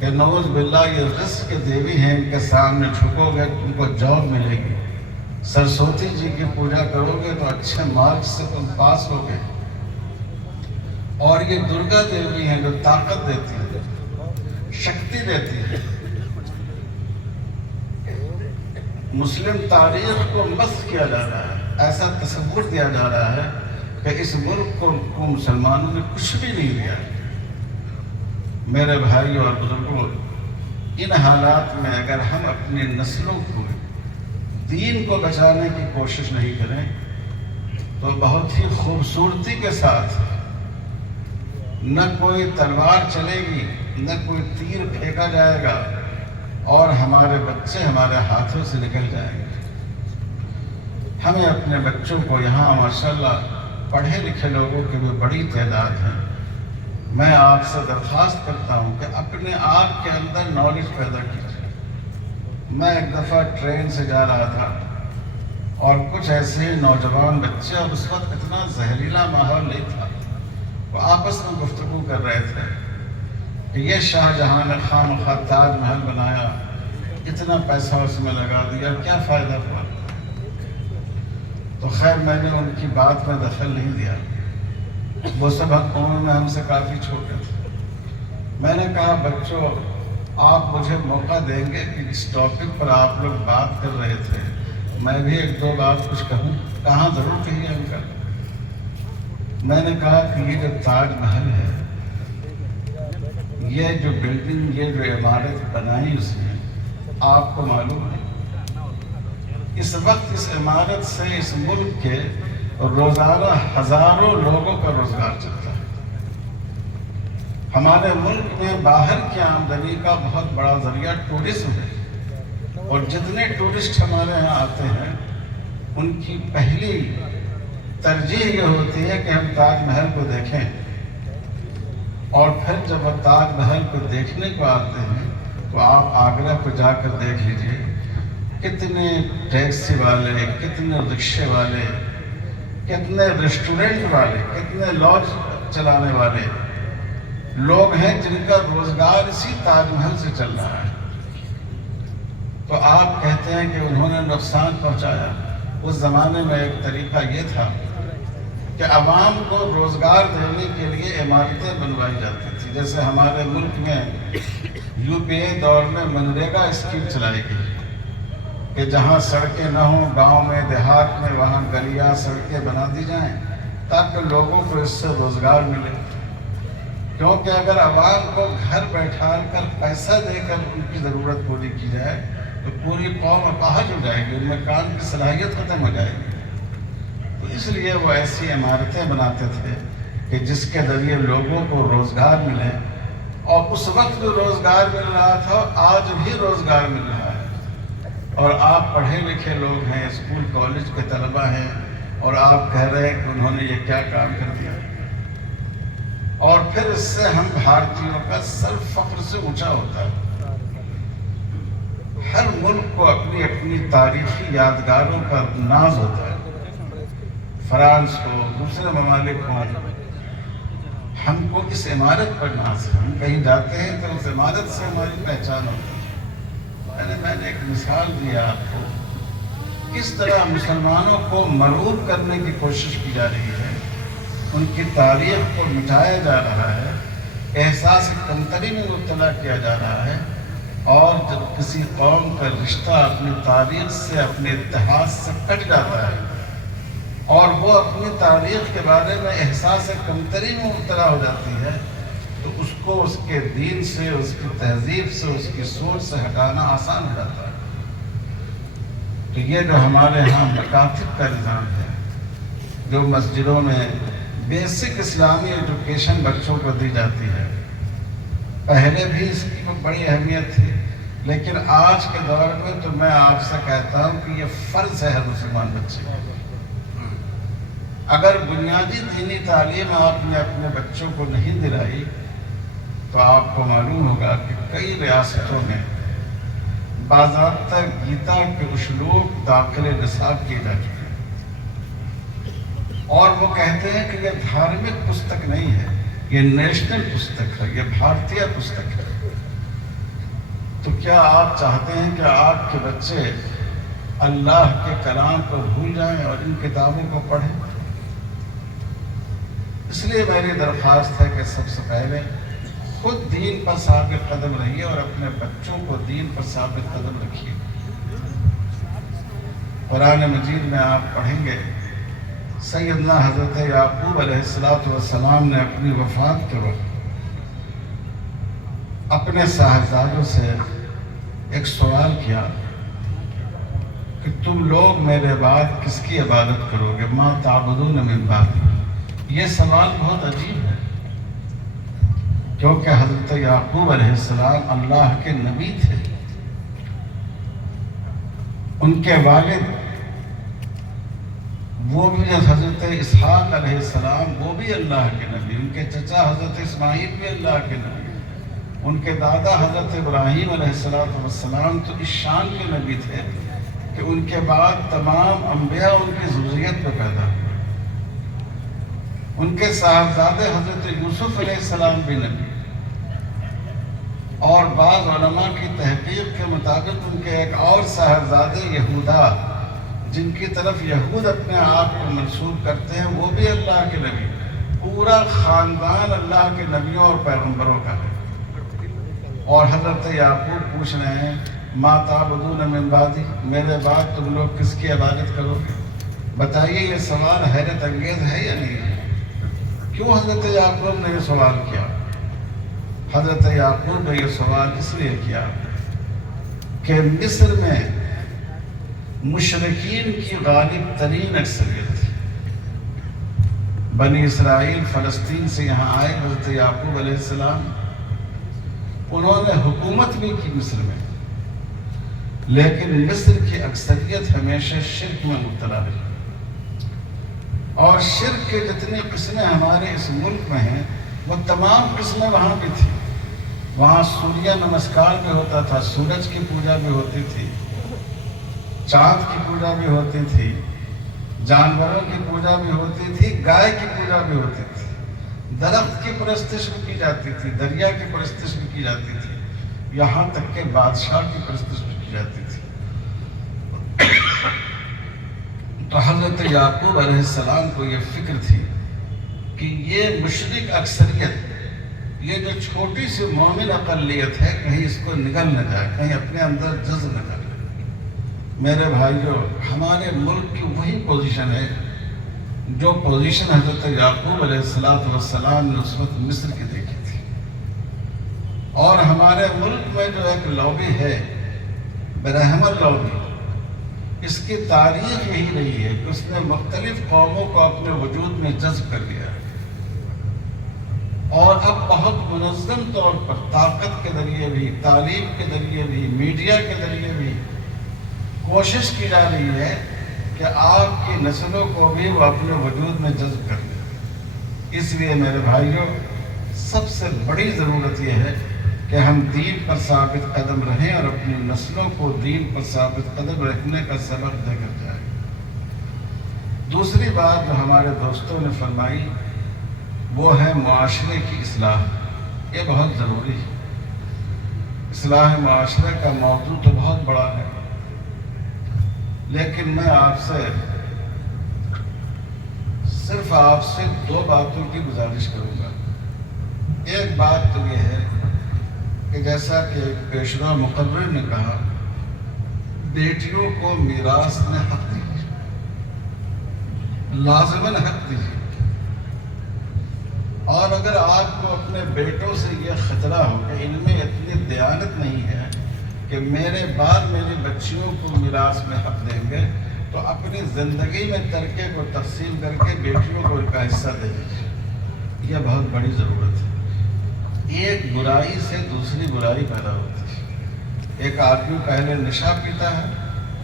کہ نعوذ باللہ یہ رزق کے دیوی ہیں، ان کے سامنے جھکو گے تم کو جاب ملے گی۔ سرسوتی جی کی پوجا کرو گے تو اچھے مارکس سے تم پاس ہو گے۔ اور یہ درگا دیوی ہیں جو طاقت دیتی ہے، شکتی دیتی ہے۔ مسلم تاریخ کو مسخ کیا جا رہا ہے، ایسا تصور دیا جا رہا ہے کہ اس ملک کو مسلمانوں نے کچھ بھی نہیں دیا۔ میرے بھائی اور بزرگوں، ان حالات میں اگر ہم اپنی نسلوں کو دین کو بچانے کی کوشش نہیں کریں تو بہت ہی خوبصورتی کے ساتھ نہ کوئی تلوار چلے گی، نہ کوئی تیر پھینکا جائے گا، اور ہمارے بچے ہمارے ہاتھوں سے نکل جائیں گے۔ ہمیں اپنے بچوں کو، یہاں ماشاءاللہ پڑھے لکھے لوگوں کی بھی بڑی تعداد ہے، میں آپ سے درخواست کرتا ہوں کہ اپنے آپ کے اندر نالج پیدا کیجیے۔ میں ایک دفعہ ٹرین سے جا رہا تھا اور کچھ ایسے ہی نوجوان بچے، اور اس وقت اتنا زہریلا ماحول نہیں تھا، وہ آپس میں گفتگو کر رہے تھے کہ یہ شاہ جہاں نے خواہ مخواہ تاج محل بنایا، اتنا پیسہ اس میں لگا دیا، کیا فائدہ ہوا؟ تو خیر میں نے ان کی بات میں دخل نہیں دیا، وہ سب عمر میں ہم سے کافی چھوٹے تھے۔ میں نے کہا بچوں، آپ مجھے موقع دیں گے کہ اس ٹاپک پر آپ لوگ بات کر رہے تھے، میں بھی ایک دو بات کچھ کہوں؟ کہاں ضرور کہیے ہم کا۔ میں نے کہا کہ یہ جو تاج محل ہے یہ جو بلڈنگ، یہ جو عمارت بنائی اس نے، آپ کو معلوم ہے اس وقت اس عمارت سے اس ملک کے روزانہ ہزاروں لوگوں کا روزگار چلتا ہے۔ ہمارے ملک میں باہر کی آمدنی کا بہت بڑا ذریعہ ٹورزم ہے، اور جتنے ٹورسٹ ہمارے یہاں آتے ہیں ان کی پہلی ترجیح یہ ہوتی ہے کہ ہم تاج محل کو دیکھیں، اور پھر جب وہ تاج محل کو دیکھنے کو آتے ہیں تو آپ آگرہ کو جا کر دیکھ لیجئے کتنے ٹیکسی والے، کتنے رکشے والے، کتنے ریسٹورنٹ والے، کتنے لاج چلانے والے لوگ ہیں جن کا روزگار اسی تاج محل سے چل رہا ہے۔ تو آپ کہتے ہیں کہ انہوں نے نقصان پہنچایا۔ اس زمانے میں ایک طریقہ یہ تھا کہ عوام کو روزگار دینے کے لیے عمارتیں بنوائی جاتی تھی۔ جیسے ہمارے ملک میں یو پی اے دور میں منریگا اسکیم چلائی گئی کہ جہاں سڑکیں نہ ہوں، گاؤں میں، دیہات میں، وہاں گلیاں، سڑکیں بنا دی جائیں تاکہ لوگوں کو اس سے روزگار ملے۔ کیونکہ اگر عوام کو گھر بیٹھا کر پیسہ دے کر ان کی ضرورت پوری کی جائے تو پوری قوم اپاہج ہو جائے گی، ان میں کام کی صلاحیت ختم ہو جائے گی۔ تو اس لیے وہ ایسی عمارتیں بناتے تھے کہ جس کے ذریعے لوگوں کو روزگار ملے، اور اس وقت جو روزگار مل رہا تھا آج بھی روزگار مل رہا ہے۔ اور آپ پڑھے لکھے لوگ ہیں، اسکول کالج کے طلبہ ہیں، اور آپ کہہ رہے ہیں کہ انہوں نے یہ کیا کام کر دیا، اور پھر اس سے ہم بھارتیوں کا سر فخر سے اونچا ہوتا ہے۔ ہر ملک کو اپنی اپنی تاریخی یادگاروں کا ناز ہوتا ہے، فرانس کو، دوسرے ممالک کو، ہم کو اس عمارت پر ناز ہے۔ ہم کہیں جاتے ہیں تو اس عمارت سے ہماری پہچان ہوتی ہے۔ میں نے ایک مثال دیا آپ کو، کس طرح مسلمانوں کو مرعوب کرنے کی کوشش کی جا رہی ہے، ان کی تاریخ کو مٹایا جا رہا ہے، احساس کمتری میں مبتلا کیا جا رہا ہے، اور جب کسی قوم کا رشتہ اپنی تاریخ سے، اپنے اتحاد سے کٹ جاتا ہے اور وہ اپنی تاریخ کے بارے میں احساس کمتری میں مبتلا ہو جاتی ہے، تو اس کو اس کے دین سے، اس کی تہذیب سے، اس کی سوچ سے ہٹانا آسان ہو جاتا ہے۔ تو یہ جو ہمارے ہاں مکاتب کا نظام ہے، جو مسجدوں میں بیسک اسلامی ایجوکیشن بچوں کو دی جاتی ہے، پہلے بھی اس کی بڑی اہمیت تھی، لیکن آج کے دور میں تو میں آپ سے کہتا ہوں کہ یہ فرض ہے ہر مسلمان بچے کو۔ اگر بنیادی دینی تعلیم آپ نے اپنے بچوں کو نہیں دلائی تو آپ کو معلوم ہوگا کہ کئی ریاستوں میں باضابطہ گیتا کے اسلوب داخل نصاب کیے جا چکے ہیں، اور وہ کہتے ہیں کہ یہ دھارمک پستک نہیں ہے، یہ نیشنل پستک ہے، یہ بھارتیہ پستک ہے۔ تو کیا آپ چاہتے ہیں کہ آپ کے بچے اللہ کے کلام کو بھول جائیں اور ان کتابوں کو پڑھیں؟ اس لیے میری درخواست ہے کہ سب سے پہلے خود دین پر ثابت قدم رہیے اور اپنے بچوں کو دین پر ثابت قدم رکھیے۔ قرآن مجید میں آپ پڑھیں گے سیدنا حضرت یعقوب علیہ السلام نے اپنی وفات کے وقت اپنے صاحبزادوں سے ایک سوال کیا کہ تم لوگ میرے بعد کس کی عبادت کرو گے؟ ما تعبدون من بعدی۔ یہ سوال بہت عجیب ہے، کیونکہ حضرت یعقوب علیہ السلام اللہ کے نبی تھے، ان کے والد وہ بھی حضرت اسحاق علیہ السلام وہ بھی اللہ کے نبی، ان کے چچا حضرت اسماعیل بھی اللہ کے نبی، ان کے دادا حضرت ابراہیم علیہ السلام تو اس شان کے نبی تھے کہ ان کے بعد تمام انبیاء ان کی ذریت میں پیدا ہوئے۔ ان کے صاحبزادے حضرت یوسف علیہ السلام بھی نبی، اور بعض علماء کی تحقیق کے مطابق ان کے ایک اور صاحبزادے یہودا، جن کی طرف یہود اپنے آپ کو منسوب کرتے ہیں، وہ بھی اللہ کے نبی۔ پورا خاندان اللہ کے نبیوں اور پیغمبروں کا ہے۔ اور حضرت یعقوب پوچھ رہے ہیں ما تعبدون من بعدی، میرے بعد تم لوگ کس کی عبادت کرو گے؟ بتائیے یہ سوال حیرت انگیز ہے یا نہیں ہے؟ کیوں حضرت یعقوب نے یہ سوال کیا؟ حضرت یعقوب نے یہ سوال اس لیے کیا کہ مصر میں مشرکین کی غالب ترین اکثریت تھی. بنی اسرائیل فلسطین سے یہاں آئے حضرت یعقوب علیہ السلام، انہوں نے حکومت بھی کی مصر میں، لیکن مصر کی اکثریت ہمیشہ شرک میں مبتلا رہی، اور شرک کے جتنی قسمیں ہمارے اس ملک میں ہیں وہ تمام قسمیں وہاں بھی تھی. وہاں سوریہ نمسکار بھی ہوتا تھا، سورج کی پوجا بھی ہوتی تھی، چاند کی پوجا بھی ہوتی تھی، جانوروں کی پوجا بھی ہوتی تھی، گائے کی پوجا بھی ہوتی تھی، درخت کی پرستش بھی کی جاتی تھی، دریا کی پرستش بھی کی جاتی تھی، یہاں تک کہ بادشاہ کی پرستش بھی کی جاتی تھی. تو حضرت یعقوب علیہ السلام کو یہ فکر تھی کہ یہ مشرک اکثریت، یہ جو چھوٹی سی مومن اقلیت ہے، کہیں اس کو نگل نہ جائے، کہیں اپنے اندر جذب نہ کر لے. میرے بھائیو، ہمارے ملک کی وہی پوزیشن ہے جو پوزیشن حضرت یعقوب علیہ السلام نے اس وقت مصر کی دیکھی تھی. اور ہمارے ملک میں جو ایک لابی ہے، برہمن لابی، اس کی تاریخ یہی رہی ہے کہ اس نے مختلف قوموں کو اپنے وجود میں جذب کر لیا، اور اب بہت منظم طور پر طاقت کے ذریعے بھی، تعلیم کے ذریعے بھی، میڈیا کے ذریعے بھی کوشش کی جا رہی ہے کہ آپ کی نسلوں کو بھی وہ اپنے وجود میں جذب کر لیں. اس لیے میرے بھائیوں، سب سے بڑی ضرورت یہ ہے کہ ہم دین پر ثابت قدم رہیں اور اپنی نسلوں کو دین پر ثابت قدم رکھنے کا سبق دے کر جائیں. دوسری بات جو ہمارے دوستوں نے فرمائی وہ ہے معاشرے کی اصلاح. یہ بہت ضروری ہے. اصلاح معاشرے کا موضوع تو بہت بڑا ہے، لیکن میں صرف آپ سے دو باتوں کی گزارش کروں گا. ایک بات تو یہ ہے کہ جیسا کہ پیشوا مقرر نے کہا، بیٹیوں کو میراث میں حق دیجیے، لازماً حق دیجیے. اور اگر آپ کو اپنے بیٹوں سے یہ خطرہ ہو کہ ان میں اتنی دیانت نہیں ہے کہ میرے بعد میری بچیوں کو میراث میں حق دیں گے، تو اپنی زندگی میں ترکے کو تقسیم کر کے بیٹیوں کو ان کا حصہ دے دیجیے. یہ بہت بڑی ضرورت ہے. ایک برائی سے دوسری برائی پیدا ہوتی ہے. ایک آدمی پہلے نشہ پیتا ہے،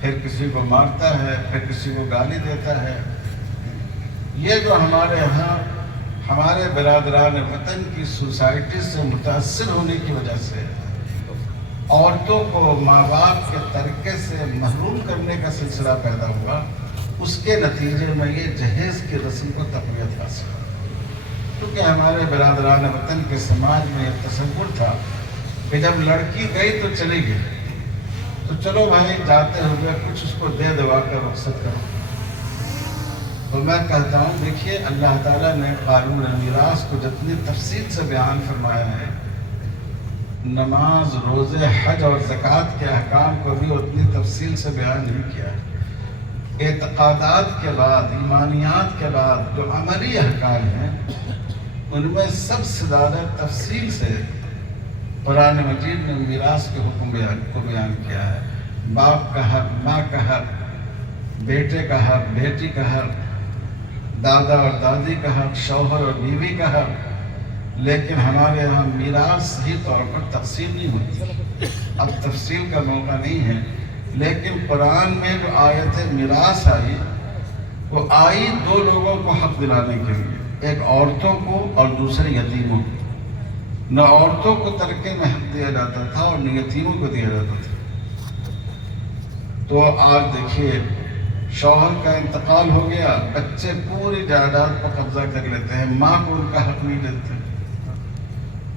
پھر کسی کو مارتا ہے، پھر کسی کو گالی دیتا ہے. یہ جو ہمارے ہاں ہمارے برادران وطن کی سوسائٹی سے متاثر ہونے کی وجہ سے عورتوں کو ماں باپ کے ترکے سے محروم کرنے کا سلسلہ پیدا ہوا، اس کے نتیجے میں یہ جہیز کی رسم کو تقویت حاصل ہوا. کیونکہ ہمارے برادران وطن کے سماج میں یہ تصور تھا کہ جب لڑکی گئی تو چلی گئی، تو چلو بھائی جاتے ہوئے کچھ اس کو دے دوا کر رخصت کرو. تو میں کہتا ہوں، دیکھیے اللہ تعالیٰ نے قانون میراث کو جتنی تفصیل سے بیان فرمایا ہے، نماز، روزے، حج اور زکوٰۃ کے احکام کو بھی اتنی تفصیل سے بیان نہیں کیا ہے. اعتقادات کے بعد، ایمانیات کے بعد جو عملی احکام ہیں، ان میں سب سے زیادہ تفصیل سے قرآن مجید نے میراث کے حکم کو بیان کیا ہے. باپ کا حق، ماں کا حق، بیٹے کا حق، بیٹی کا حق، دادا اور دادی کا حق، شوہر اور بیوی کا حق. لیکن ہمارے یہاں میراث صحیح طور پر تقسیم نہیں ہوتی. اب تفصیل کا موقع نہیں ہے، لیکن قرآن میں جو آیت میراث آئی، وہ آئی دو لوگوں کو حق دلانے کے لیے، ایک عورتوں کو اور دوسرے یتیموں کو. نہ عورتوں کو ترکے میں حق دیا جاتا تھا اور نہ یتیموں کو دیا جاتا تھا. تو آج دیکھیے، شوہر کا انتقال ہو گیا، بچے پوری جائیداد پر قبضہ کر لیتے ہیں، ماں کو ان کا حق نہیں دیتے.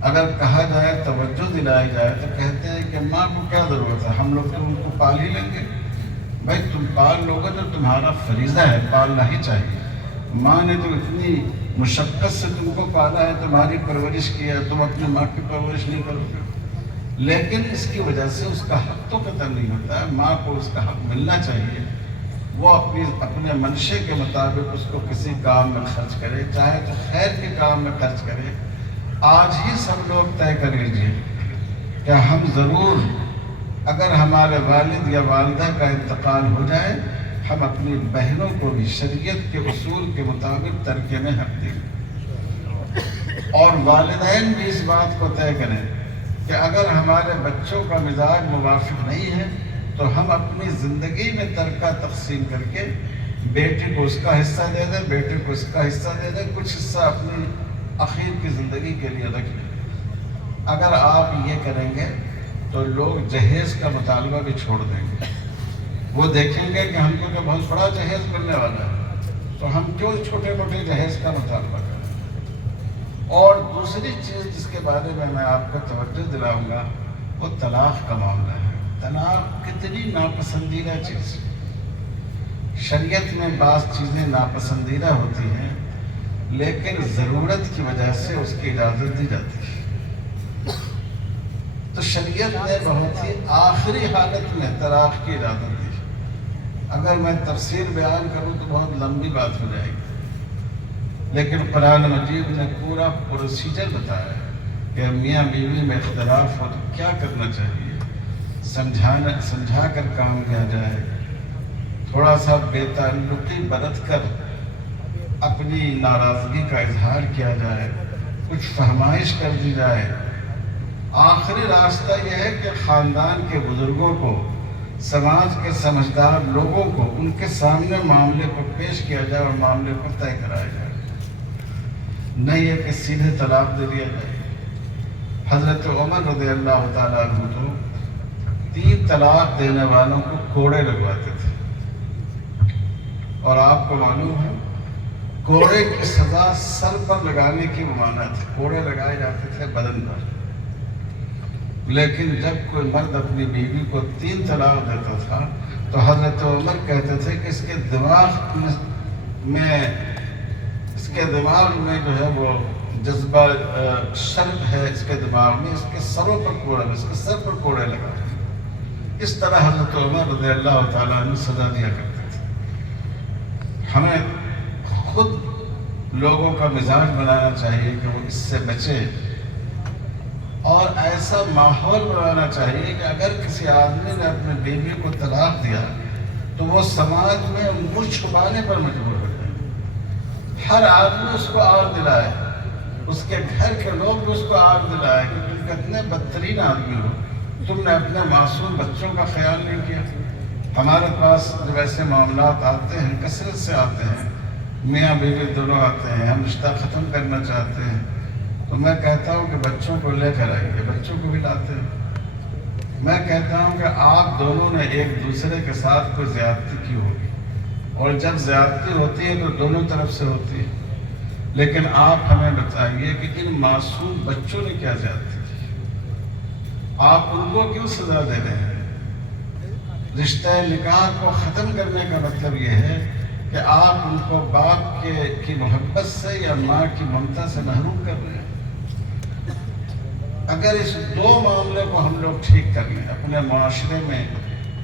اگر کہا جائے، توجہ دلائی جائے، تو کہتے ہیں کہ ماں کو کیا ضرورت ہے، ہم لوگ تو ان کو پال ہی لیں گے. بھائی تم پال لوگے تو تمہارا فریضہ ہے، پالنا ہی چاہیے. ماں نے تو اتنی مشقت سے تم کو پالا ہے، تمہاری پرورش کی ہے، تم اپنی ماں کی پرورش نہیں کرو گے. لیکن اس کی وجہ سے اس کا حق تو ختم نہیں ہوتا ہے. ماں کو اس کا حق ملنا چاہیے. وہ اپنے منشے کے مطابق اس کو کسی کام میں خرچ کرے، چاہے تو خیر کے کام میں خرچ کرے، آج ہی سب لوگ طے کر لیجیے کہ ہم ضرور، اگر ہمارے والد یا والدہ کا انتقال ہو جائے، ہم اپنی بہنوں کو بھی شریعت کے اصول کے مطابق ترکے میں حق دیں، اور والدین بھی اس بات کو طے کریں کہ اگر ہمارے بچوں کا مزاج موافق نہیں ہے تو ہم اپنی زندگی میں ترکہ تقسیم کر کے بیٹی کو اس کا حصہ دے دیں، بیٹے کو اس کا حصہ دے دیں، کچھ حصہ اپنی اخیر کی زندگی کے لیے رکھ لیں۔ اگر آپ یہ کریں گے تو لوگ جہیز کا مطالبہ بھی چھوڑ دیں گے۔ وہ دیکھیں گے کہ ہم کو تو بہت بڑا جہیز ملنے والا ہے، تو ہم کیوں چھوٹے موٹے جہیز کا مطالبہ کریں۔ اور دوسری چیز جس کے بارے میں آپ کو توجہ دلاؤں گا وہ طلاق کا معاملہ ہے۔ طلاق کتنی ناپسندیدہ چیز ہے۔ شریعت میں بعض چیزیں ناپسندیدہ ہوتی ہیں لیکن ضرورت کی وجہ سے اس کی اجازت دی جاتی ہے۔ تو شریعت نے بہت ہی آخری حالت میں طلاق کی اجازت دی۔ اگر میں تفصیل بیان کروں تو بہت لمبی بات ہو جائے گی، لیکن قرآن مجید نے پورا پروسیجر بتایا ہے کہ میاں بیوی میں اختلاف ہو تو کیا کرنا چاہیے، سمجھا کر کام لیا جائے، تھوڑا سا بے تعلقی برت کر اپنی ناراضگی کا اظہار کیا جائے، کچھ فہمائش کر دی جائے۔ آخری راستہ یہ ہے کہ خاندان کے بزرگوں کو، سماج کے سمجھدار لوگوں کو ان کے سامنے معاملے کو پیش کیا جائے اور معاملے کو طے کرایا جائے، نہیں یہ کہ سیدھے طلاق دے دیا جائے۔ حضرت عمر رضی اللہ تعالیٰ عنہ تو 3 طلاق دینے والوں کو کوڑے لگواتے تھے، اور آپ کو معلوم ہے کوڑے کی سزا سر پر لگانے کی ممانعت ہے، کوڑے لگائے جاتے تھے بدن پر، لیکن جب کوئی مرد اپنی بیوی کو 3 طلاق دیتا تھا تو حضرت عمر کہتے تھے کہ اس کے دماغ میں جو ہے وہ جذبہ شرب ہے، اس کے دماغ میں، اس کے سروں پر کوڑے، اس کے سر پر کوڑے لگا۔ اس طرح حضرت عمر رضی اللہ تعالیٰ عنہ سزا دیا کرتے تھے۔ ہمیں خود لوگوں کا مزاج بنانا چاہیے کہ وہ اس سے بچے، اور ایسا ماحول بنانا چاہیے کہ اگر کسی آدمی نے اپنے بیوی کو طلاق دیا تو وہ سماج میں منہ چھپانے پر مجبور ہو جائے، ہر آدمی اس کو آگ دلائے، اس کے گھر کے لوگ بھی اس کو آگ دلائے کہ تم کتنے بدترین آدمی ہو، تم نے اپنے معصوم بچوں کا خیال نہیں کیا۔ ہمارے پاس جب ایسے معاملات آتے ہیں، کثرت سے آتے ہیں، میاں بیوی دونوں آتے ہیں، ہم رشتہ ختم کرنا چاہتے ہیں، تو میں کہتا ہوں کہ بچوں کو لے کر آئیے، بچوں کو بھی لاتے ہیں۔ میں کہتا ہوں کہ آپ دونوں نے ایک دوسرے کے ساتھ کوئی زیادتی کی ہوگی، اور جب زیادتی ہوتی ہے تو دونوں طرف سے ہوتی ہے، لیکن آپ ہمیں بتائیے کہ ان معصوم بچوں نے کیا زیادتی کی، آپ ان کو کیوں سزا دے رہے ہیں؟ رشتہ نکاح کو ختم کرنے کا مطلب یہ ہے کہ آپ ان کو باپ کی محبت سے یا ماں کی ممتا سے محروم کر رہے ہیں۔ اگر اس 2 معاملے کو ہم لوگ ٹھیک کر لیں، اپنے معاشرے میں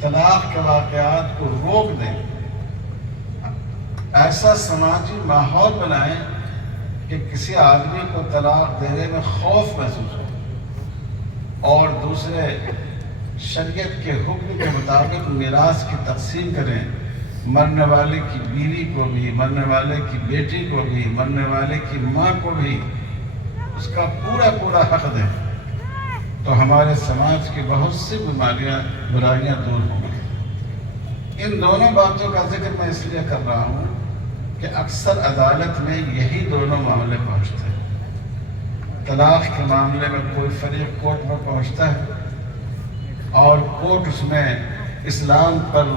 طلاق کے واقعات کو روک دیں، ایسا سماجی ماحول بنائیں کہ کسی آدمی کو طلاق دینے میں خوف محسوس ہو، اور دوسرے شریعت کے حکم کے مطابق میراث کی تقسیم کریں، مرنے والے کی بیوی کو بھی، مرنے والے کی بیٹی کو بھی، مرنے والے کی ماں کو بھی اس کا پورا حق دیں، تو ہمارے سماج کی بہت سی برائیاں دور ہوں گی۔ ان دونوں باتوں کا ذکر میں اس لیے کر رہا ہوں کہ اکثر عدالت میں یہی دونوں معاملے پہنچتے ہیں۔ طلاق کے معاملے میں کوئی فریق کورٹ میں پہنچتا ہے اور کورٹ اس میں اسلام پر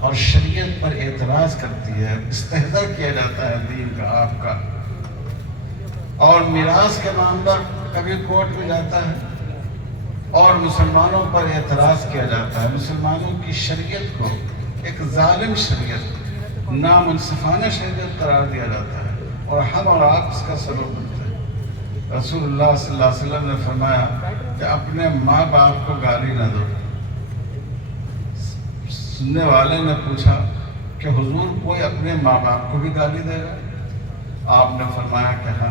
اور شریعت پر اعتراض کرتی ہے، استحضاء کیا جاتا ہے دین کا، آپ کا، اور میراث کے معاملہ کبھی کورٹ میں جاتا ہے اور مسلمانوں پر اعتراض کیا جاتا ہے، مسلمانوں کی شریعت کو ایک ظالم شریعت، نامنصفانہ شریعت قرار دیا جاتا ہے، اور ہم اور آپ اس کا سبب بنتے ہیں۔ رسول اللہ صلی اللہ علیہ وسلم نے فرمایا کہ اپنے ماں باپ کو گالی نہ دو۔ سننے والے نے پوچھا کہ حضور کوئی اپنے ماں باپ کو بھی گالی دے گا؟ آپ نے فرمایا کہ ہاں۔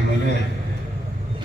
MLA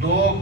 2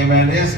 MLAs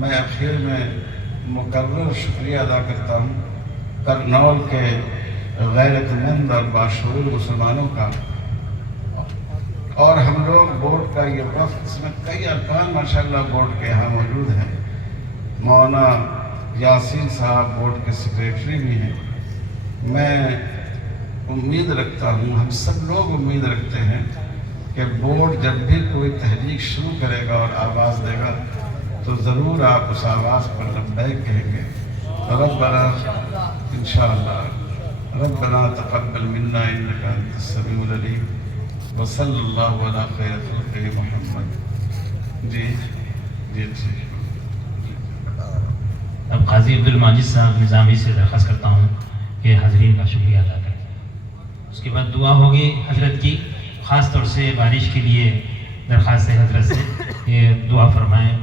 میں اخیر میں مکرر شکریہ ادا کرتا ہوں کرنول کے غیرت مند اور باشعور مسلمانوں کا، اور ہم لوگ بورڈ کا یہ وفد، اس میں کئی ارکان ماشاءاللہ بورڈ کے یہاں موجود ہیں. مولانا یاسین صاحب بورڈ کے سیکریٹری بھی ہیں. میں امید رکھتا ہوں، ہم سب لوگ امید رکھتے ہیں کہ بورڈ جب بھی کوئی تحریک شروع کرے گا اور آواز دے گا تو ضرور آپ اس آواز پر لبیک کہیں گے. ربنا انشاءاللہ ربنا تقبل منا انک انت السمیع العلیم وصلی اللہ علی خیر خلقہ محمد. جی اب قاضی عبدالماجد صاحب نظامی سے درخواست کرتا ہوں کہ حاضرین کا شکریہ ادا کریں. اس کے بعد دعا ہوگی حضرت کی، خاص طور سے بارش کے لیے درخواست ہے حضرت سے کہ دعا فرمائیں.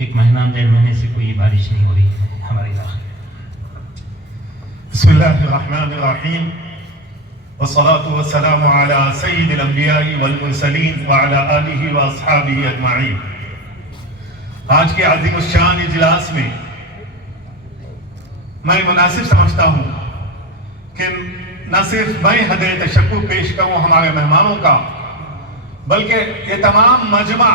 1 مہینہ 1.5 مہینے سے کوئی بارش نہیں ہو رہی ہے ہمارے علاقے میں. بسم اللہ الرحمن الرحیم والصلاة والسلام على سید الانبیاء والمرسلین وعلى آلہ واصحابہ اجمعین. آج کے عظیم الشان اجلاس میں میں مناسب سمجھتا ہوں کہ نہ صرف میں ہدیہ تشکر پیش کروں ہمارے مہمانوں کا، بلکہ یہ تمام مجمع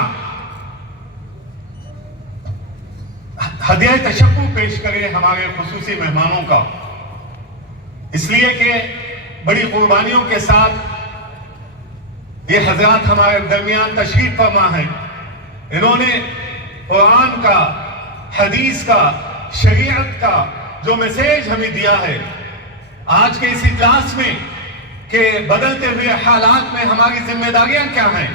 ہدیہ تشکر پیش کرے ہمارے خصوصی مہمانوں کا، اس لیے کہ بڑی قربانیوں کے ساتھ یہ حضرات ہمارے درمیان تشریف فرما ہیں. انہوں نے قرآن کا، حدیث کا، شریعت کا جو میسیج ہمیں دیا ہے آج کے اس اجلاس میں کہ بدلتے ہوئے حالات میں ہماری ذمہ داریاں کیا ہیں،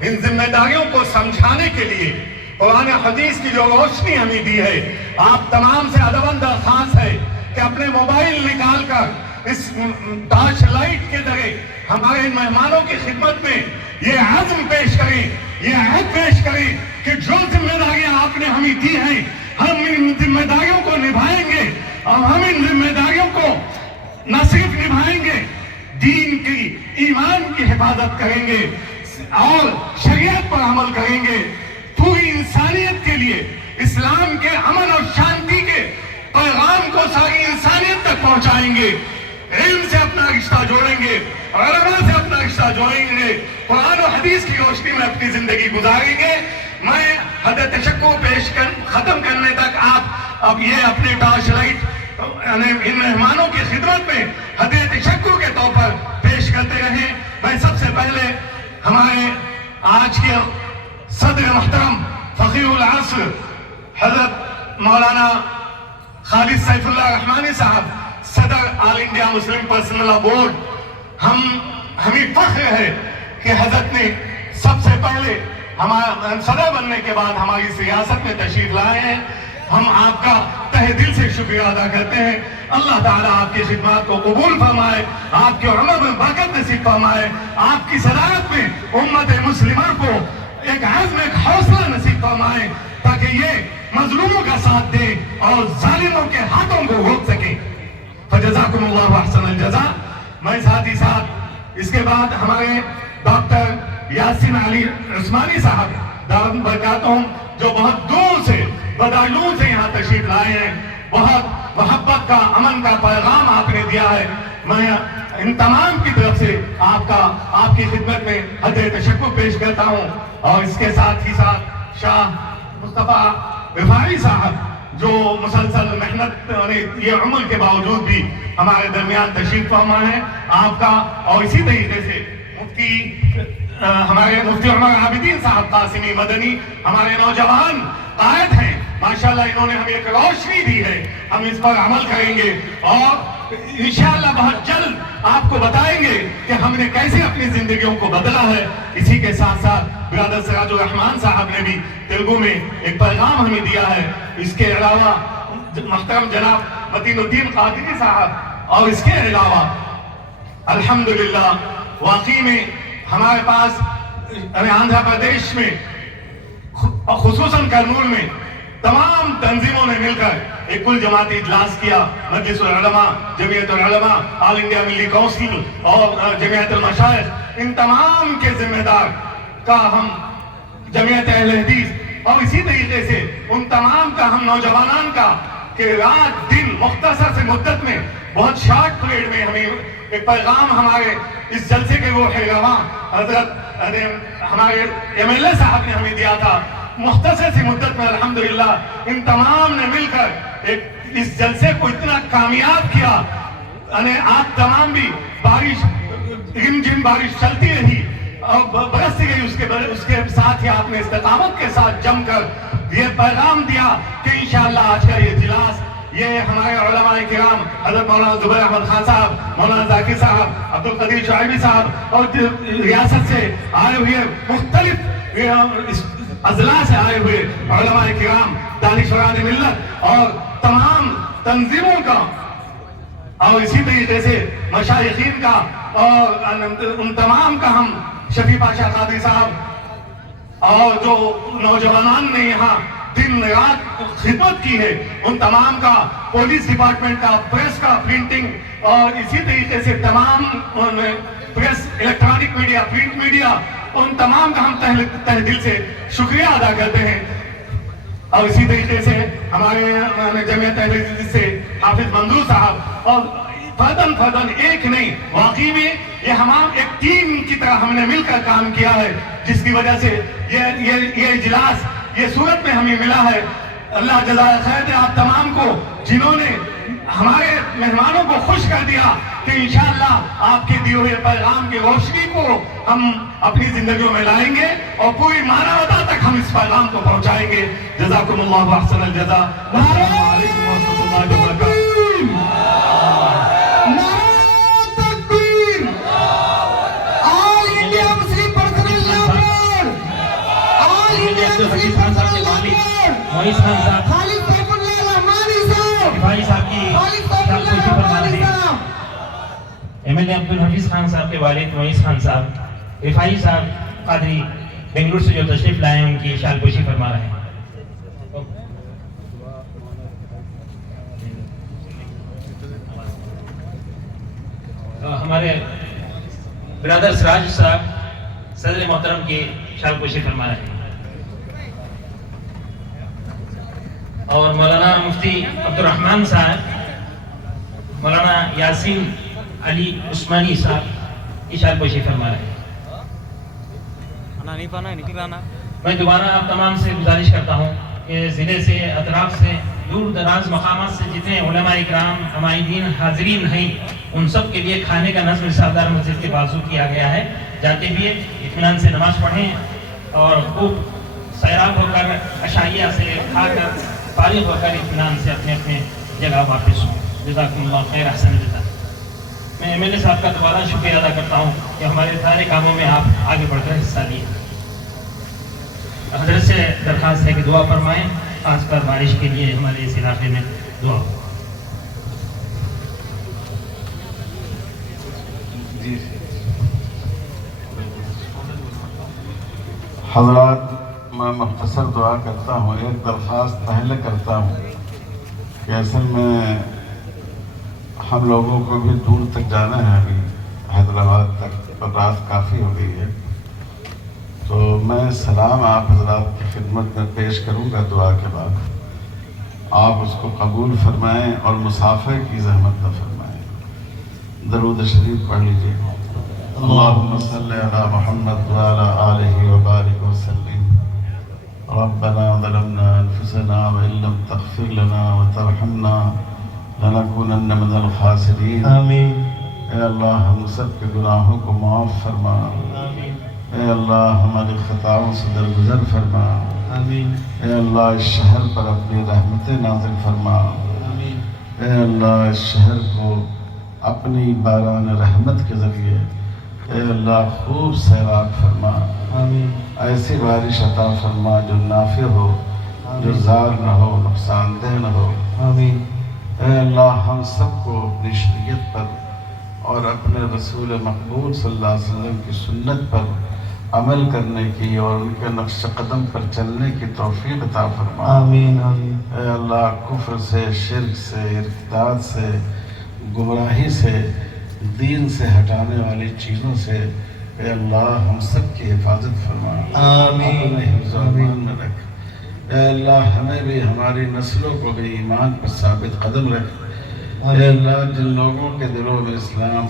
ان ذمہ داریوں کو سمجھانے کے لیے قرآن حدیث کی جو روشنی ہمیں دی ہے، آپ تمام سے ادباً درخواست ہے کہ اپنے موبائل نکال کر اس ٹارچ لائٹ کے ذریعے ہمارے ان مہمانوں کی خدمت میں یہ عزم پیش کریں، یہ عہد پیش کریں کہ جو ذمہ داریاں آپ نے ہمیں دی ہیں ہم ان ذمہ داریوں کو نبھائیں گے، اور ہم ان ذمہ داریوں کو نہ صرف نبھائیں گے، دین کی، ایمان کی حفاظت کریں گے اور شریعت پر عمل کریں گے. پوری انسانیت کے لیے اسلام کے امن اور شانتی کے پیغام کو ساری انسانیت تک پہنچائیں گے. علم سے اپنا رشتہ جوڑیں گے، علماء سے اپنا رشتہ جوڑیں گے، قرآن و حدیث کی روشنی میں اپنی زندگی گزاریں گے. میں ہدیہ تشکر ختم کرنے تک آپ اب یہ اپنے ٹارچ لائٹ ان مہمانوں کی خدمت میں ہدیہ تشکر کے طور پر پیش کرتے رہیں. میں سب سے پہلے ہمارے آج کے صدر محترم فقیر العصر حضرت مولانا خالد سیف اللہ رحمانی صاحب، صدر آل انڈیا مسلم پرسنل لا بورڈ، ہمیں فخر ہے کہ حضرت نے سب سے پہلے صدر بننے کے بعد ہماری سیاست میں تشریف لائے ہیں. ہم آپ کا تہ دل سے شکریہ ادا کرتے ہیں. اللہ تعالیٰ آپ کی خدمات کو قبول فرمائے، آپ کے عمر میں برکت نصیب فرمائے، آپ کی صدارت میں امت مسلمہ کو ایک عزم، ایک حوصلہ نصیب فرمائے تاکہ یہ مظلوموں کا ساتھ دے اور ظالموں کے ہاتھوں کو روک سکے. فجزاکم اللہ احسن الجزا. میں ساتھ ہی ساتھ اس کے بعد ہمارے ڈاکٹر یاسین علی عثمانی صاحب دارالعلوم برکاتہم، جو بہت دور سے بدایون سے یہاں تشریف لائے ہیں، بہت محبت کا، امن کا پیغام آپ نے دیا ہے. میں ان تمام کی طرف سے آپ کی خدمت میں ہدیہ تشکر پیش کرتا ہوں. اور اس کے ساتھ ہی ساتھ شاہ مصطفیٰ رفاعی صاحب جو مسلسل محنت یہ عمر کے باوجود بھی ہمارے درمیان تشریف فرما ہے، آپ کا. اور اسی طریقے سے ہمارے مفتی عمر عابدین صاحب قاسمی مدنی ہمارے نوجوان قائد ہیں، ماشاءاللہ انہوں نے ہمیں ایک روشنی دی ہے. ہم اس پر عمل کریں گے اور انشاءاللہ بہت جلد آپ کو بتائیں گے کہ ہم نے کیسے اپنی زندگیوں کو بدلا ہے. اسی کے ساتھ ساتھ برادر سراج الرحمان صاحب نے بھی تیلگو میں ایک پیغام ہمیں دیا ہے. اس کے علاوہ محترم جناب متین الدین قادری صاحب، اور اس کے علاوہ الحمدللہ واقعی میں ہمارے پاس آندھرا پردیش میں خصوصاً کرنول میں تمام تنظیموں نے مل کر ایک کل جماعتی اجلاس کیا. مجلس العلماء، جمعیت العلماء، آل انڈیا ملی کونسل اور جمعیت المشائخ، ان تمام کے ذمہ دار کا ہم جمعیت اہل حدیث اور اسی طریقے سے ان تمام کا ہم نوجوانان کا کہ رات دن مختصر سے مدت میں بہت شارٹ پیریڈ میں ہمیں ایک پیغام ہمارے اس جلسے کے وہ رواں حضرت ہمارے MLA صاحب نے ہمیں دیا تھا. مختصر سی مدت میں الحمدللہ ان تمام نے مل کر ایک اس جلسے کو اتنا کامیاب کیا. آپ تمام بھی بارش رم جم بارش چلتی رہی اور برستی گئی, اس کے ساتھ ہی آپ نے استقامت کے ساتھ جم کر یہ پیغام دیا کہ انشاءاللہ آج کا یہ اجلاس یہ ہمارے علماء کرام حضرت مولانا زبیر احمد خان صاحب, مولانا ذاکر صاحب, عبدالقدیر شعیبی صاحب اور ریاست سے آئے ہوئے مختلف اضلاع سے آئے ہوئے علماء کرام, دانشوران ملت اور تمام تنظیموں کا اور اسی طریقے سے مشائخین کا اور ان تمام کا ہم شفیع پاشا قادری صاحب اور جو نوجوانان نے یہاں دن رات خدمت کی ہے ان تمام کا, پولیس ڈپارٹمنٹ کا, پریس کا, پرنٹنگ اور اسی طریقے سے تمام press, electronic media, print media, ان تمام کا ہم تہ دل سے شکریہ ادا کرتے ہیں. اور اسی طریقے سے ہمارے جمعیت اہل حدیث سے حافظ منظور صاحب اور فردن ایک نہیں, واقعی میں یہ ہمارا ایک ٹیم کی طرح ہم نے مل کر کام کیا ہے, جس کی وجہ سے یہ اجلاس یہ صورت میں ہمیں ملا ہے. اللہ جزائے خیر دے آپ تمام کو جنہوں نے ہمارے مہمانوں کو خوش کر دیا کہ انشاءاللہ آپ کے دیے ہوئے پیغام کی روشنی کو ہم اپنی زندگیوں میں لائیں گے اور پوری مانوتا تک ہم اس پیغام کو پہنچائیں گے. جزاکم اللہ احسن الجزاء. السلام علیکم ورحمۃ اللہ وبرکاتہ. حفیظ خان صاحب کے والد معیز خان صاحب, رفاعی صاحب کی شالکوشی فرما رہے ہیں. MLA عبدالحفیظ خان صاحب کے والد معیز خان صاحب, رفاعی صاحب قادری بنگلور سے جو تشریف لائے ہیں ان کی شالکوشی فرما رہے ہیں. ہمارے برادر سراج صاحب صدر محترم کی شالکوشی فرما رہے ہیں. اور مولانا مفتی عبدالرحمن صاحب, مولانا یاسین علی عثمانی صاحب کی شالکوشی فرما رہے ہیں. میں دوبارہ آپ تمام سے گزارش کرتا ہوں کہ ضلع سے, اطراف سے, دور دراز مقامات سے جتنے علماء اکرام, عمائدین حاضرین ہیں ان سب کے لیے کھانے کا نظم صفدار مسجد کے بازو کیا گیا ہے. جاتے ہوئے اطمینان سے نماز پڑھیں اور خوب سیراب ہو کر عشائیہ سے کھا کر فارغ ہو کر اطمینان سے اپنے اپنے جگہ واپس ہوں. جزاکم اللہ خیر, احسن الجزاء. میں MLA صاحب کا دوبارہ شکریہ ادا کرتا ہوں کہ ہمارے سارے کاموں میں آپ آگے بڑھ کر حصہ لیے. حضرت سے درخواست ہے کہ دعا فرمائیں, خاص کر بارش کے لیے ہمارے اس علاقے میں دعا. حضرات, میں مختصر دعا کرتا ہوں. ایک درخواست پہلے کرتا ہوں کہ اصل میں ہم لوگوں کو بھی دور تک جانا ہے, ابھی حیدرآباد تک, اور رات کافی ہو گئی ہے. تو میں سلام آپ حضرات کی خدمت میں پیش کروں گا دعا کے بعد. آپ اس کو قبول فرمائیں اور مسافر کی زحمت نہ فرمائیں. درود شریف پڑھ لیجیے. اللہم صلی علی محمد وعلی آلہ وبارک وسلم. ربنا ظلمنا انفسنا وان لم تغفر لنا وترحمنا لنکونن من الخاسرین. آمین. اے اللہ ہم سب کے گناہوں کو معاف فرما. آمین. اے اللہ ہماری خطاؤں سے درگزر فرما. آمین. اے اللہ اس شہر پر اپنی رحمتیں نازل فرما. آمین. اے اللہ اس شہر کو اپنی باران رحمت کے ذریعے اے اللہ خوب سیراب فرما. آمین. ایسی بارش عطا فرما جو نافع ہو, جو زار نہ ہو, نقصان دہ نہ ہو. آمین. اے اللہ ہم سب کو اپنی شریعت پر اور اپنے رسول مقبول صلی اللہ علیہ وسلم کی سنت پر عمل کرنے کی اور ان کے نقش قدم پر چلنے کی توفیق عطا فرما. آمین. آمین. اے اللہ کفر سے, شرک سے, ارتداد سے, گمراہی سے, دین سے ہٹانے والی چیزوں سے اے اللہ ہم سب کی حفاظت فرما. آمین. اپنے حفظ و امان میں رکھ. اے اللہ ہمیں بھی ہماری نسلوں کو بھی ایمان پر ثابت قدم رکھ۔ اے اللہ جن لوگوں کے دلوں میں اسلام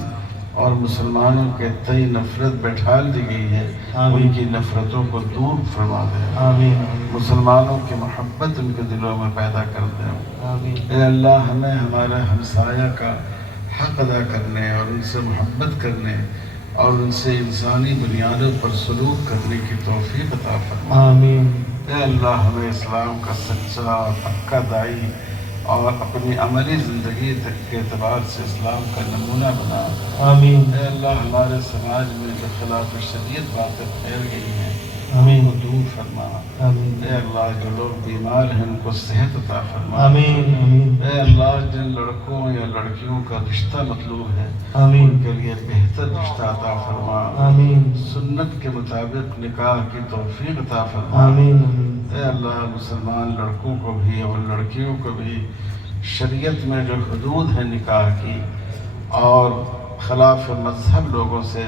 اور مسلمانوں کے تئیں نفرت بٹھال دی گئی ہے ان کی نفرتوں کو دور فرما دے۔ مسلمانوں کی محبت ان کے دلوں میں پیدا کر دے۔ اے اللہ ہمیں ہمارے ہمسایہ کا حق ادا کرنے اور ان سے محبت کرنے اور ان سے انسانی بنیادوں پر سلوک کرنے کی توفیق عطا فرما۔ اے اللہ ہمیں اسلام کا سچا اور پکا داعی اور اپنی عملی زندگی کے اعتبار سے اسلام کا نمونہ بنا۔ اے اللہ ہمارے سماج میں جو خلاف شریعت باتیں پھیل گئی ہیں ان کو دور فرما۔ اے اللہ جو لوگ بیمار ہیں ان کو صحت عطا فرما۔ اے اللہ جن لڑکوں یا لڑکیوں کا رشتہ مطلوب ہے ان کے لیے بہتر رشتہ عطا فرما۔ سنت کے مطابق نکاح کی توفیق عطا فرما۔ اے اللہ مسلمان لڑکوں کو بھی اور لڑکیوں کو بھی شریعت میں جو حدود ہیں نکاح کی اور خلاف مذہب لوگوں سے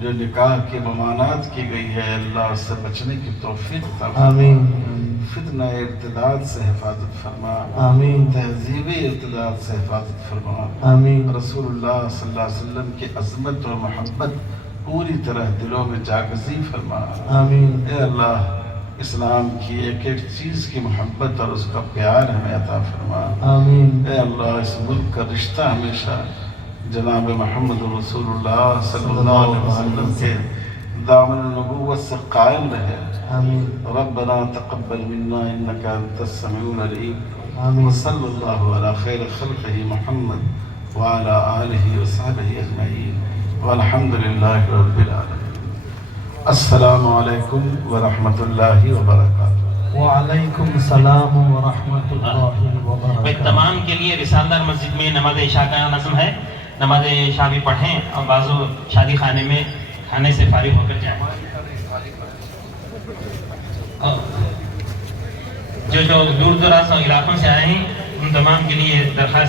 جو نکاح کی ممانعت کی گئی ہے اللہ اس سے بچنے کی توفیق عطا فرما۔ فتنہ ارتداد سے حفاظت فرما۔ تہذیبی ارتداد سے حفاظت فرما۔ رسول اللہ صلی اللہ علیہ وسلم کی عظمت اور محبت پوری طرح دلوں میں جاگزی فرما۔ اے اللہ اسلام کی ایک ایک چیز کی محبت اور اس کا پیار ہمیں عطا فرما۔ اے اللہ اس ملک کا رشتہ ہمیشہ جناب محمد رسول اللہ صلی اللہ علیہ وسلم کے دامن النبوت سے قائم رہے۔ ربنا تقبل منا انك انت السميع العليم وصلی اللہ علی خیر خلقہ محمد وعلى آلہ وصحبہ اجمعین والحمد للہ رب العالمین۔ السلام علیکم ورحمۃ اللہ وبرکاتہ۔ وعلیکم السلام ورحمۃ اللہ وبرکاتہ۔ تمام کے لیے رسالدار مسجد میں نماز عشاء کا نظم ہے، نماز عشاء بھی پڑھیں اور بعضو شادی خانے میں کھانے سے فارغ ہو کر جائیں۔ جو دور دراز علاقوں سے آئے ہیں ان تمام کے لیے درخواست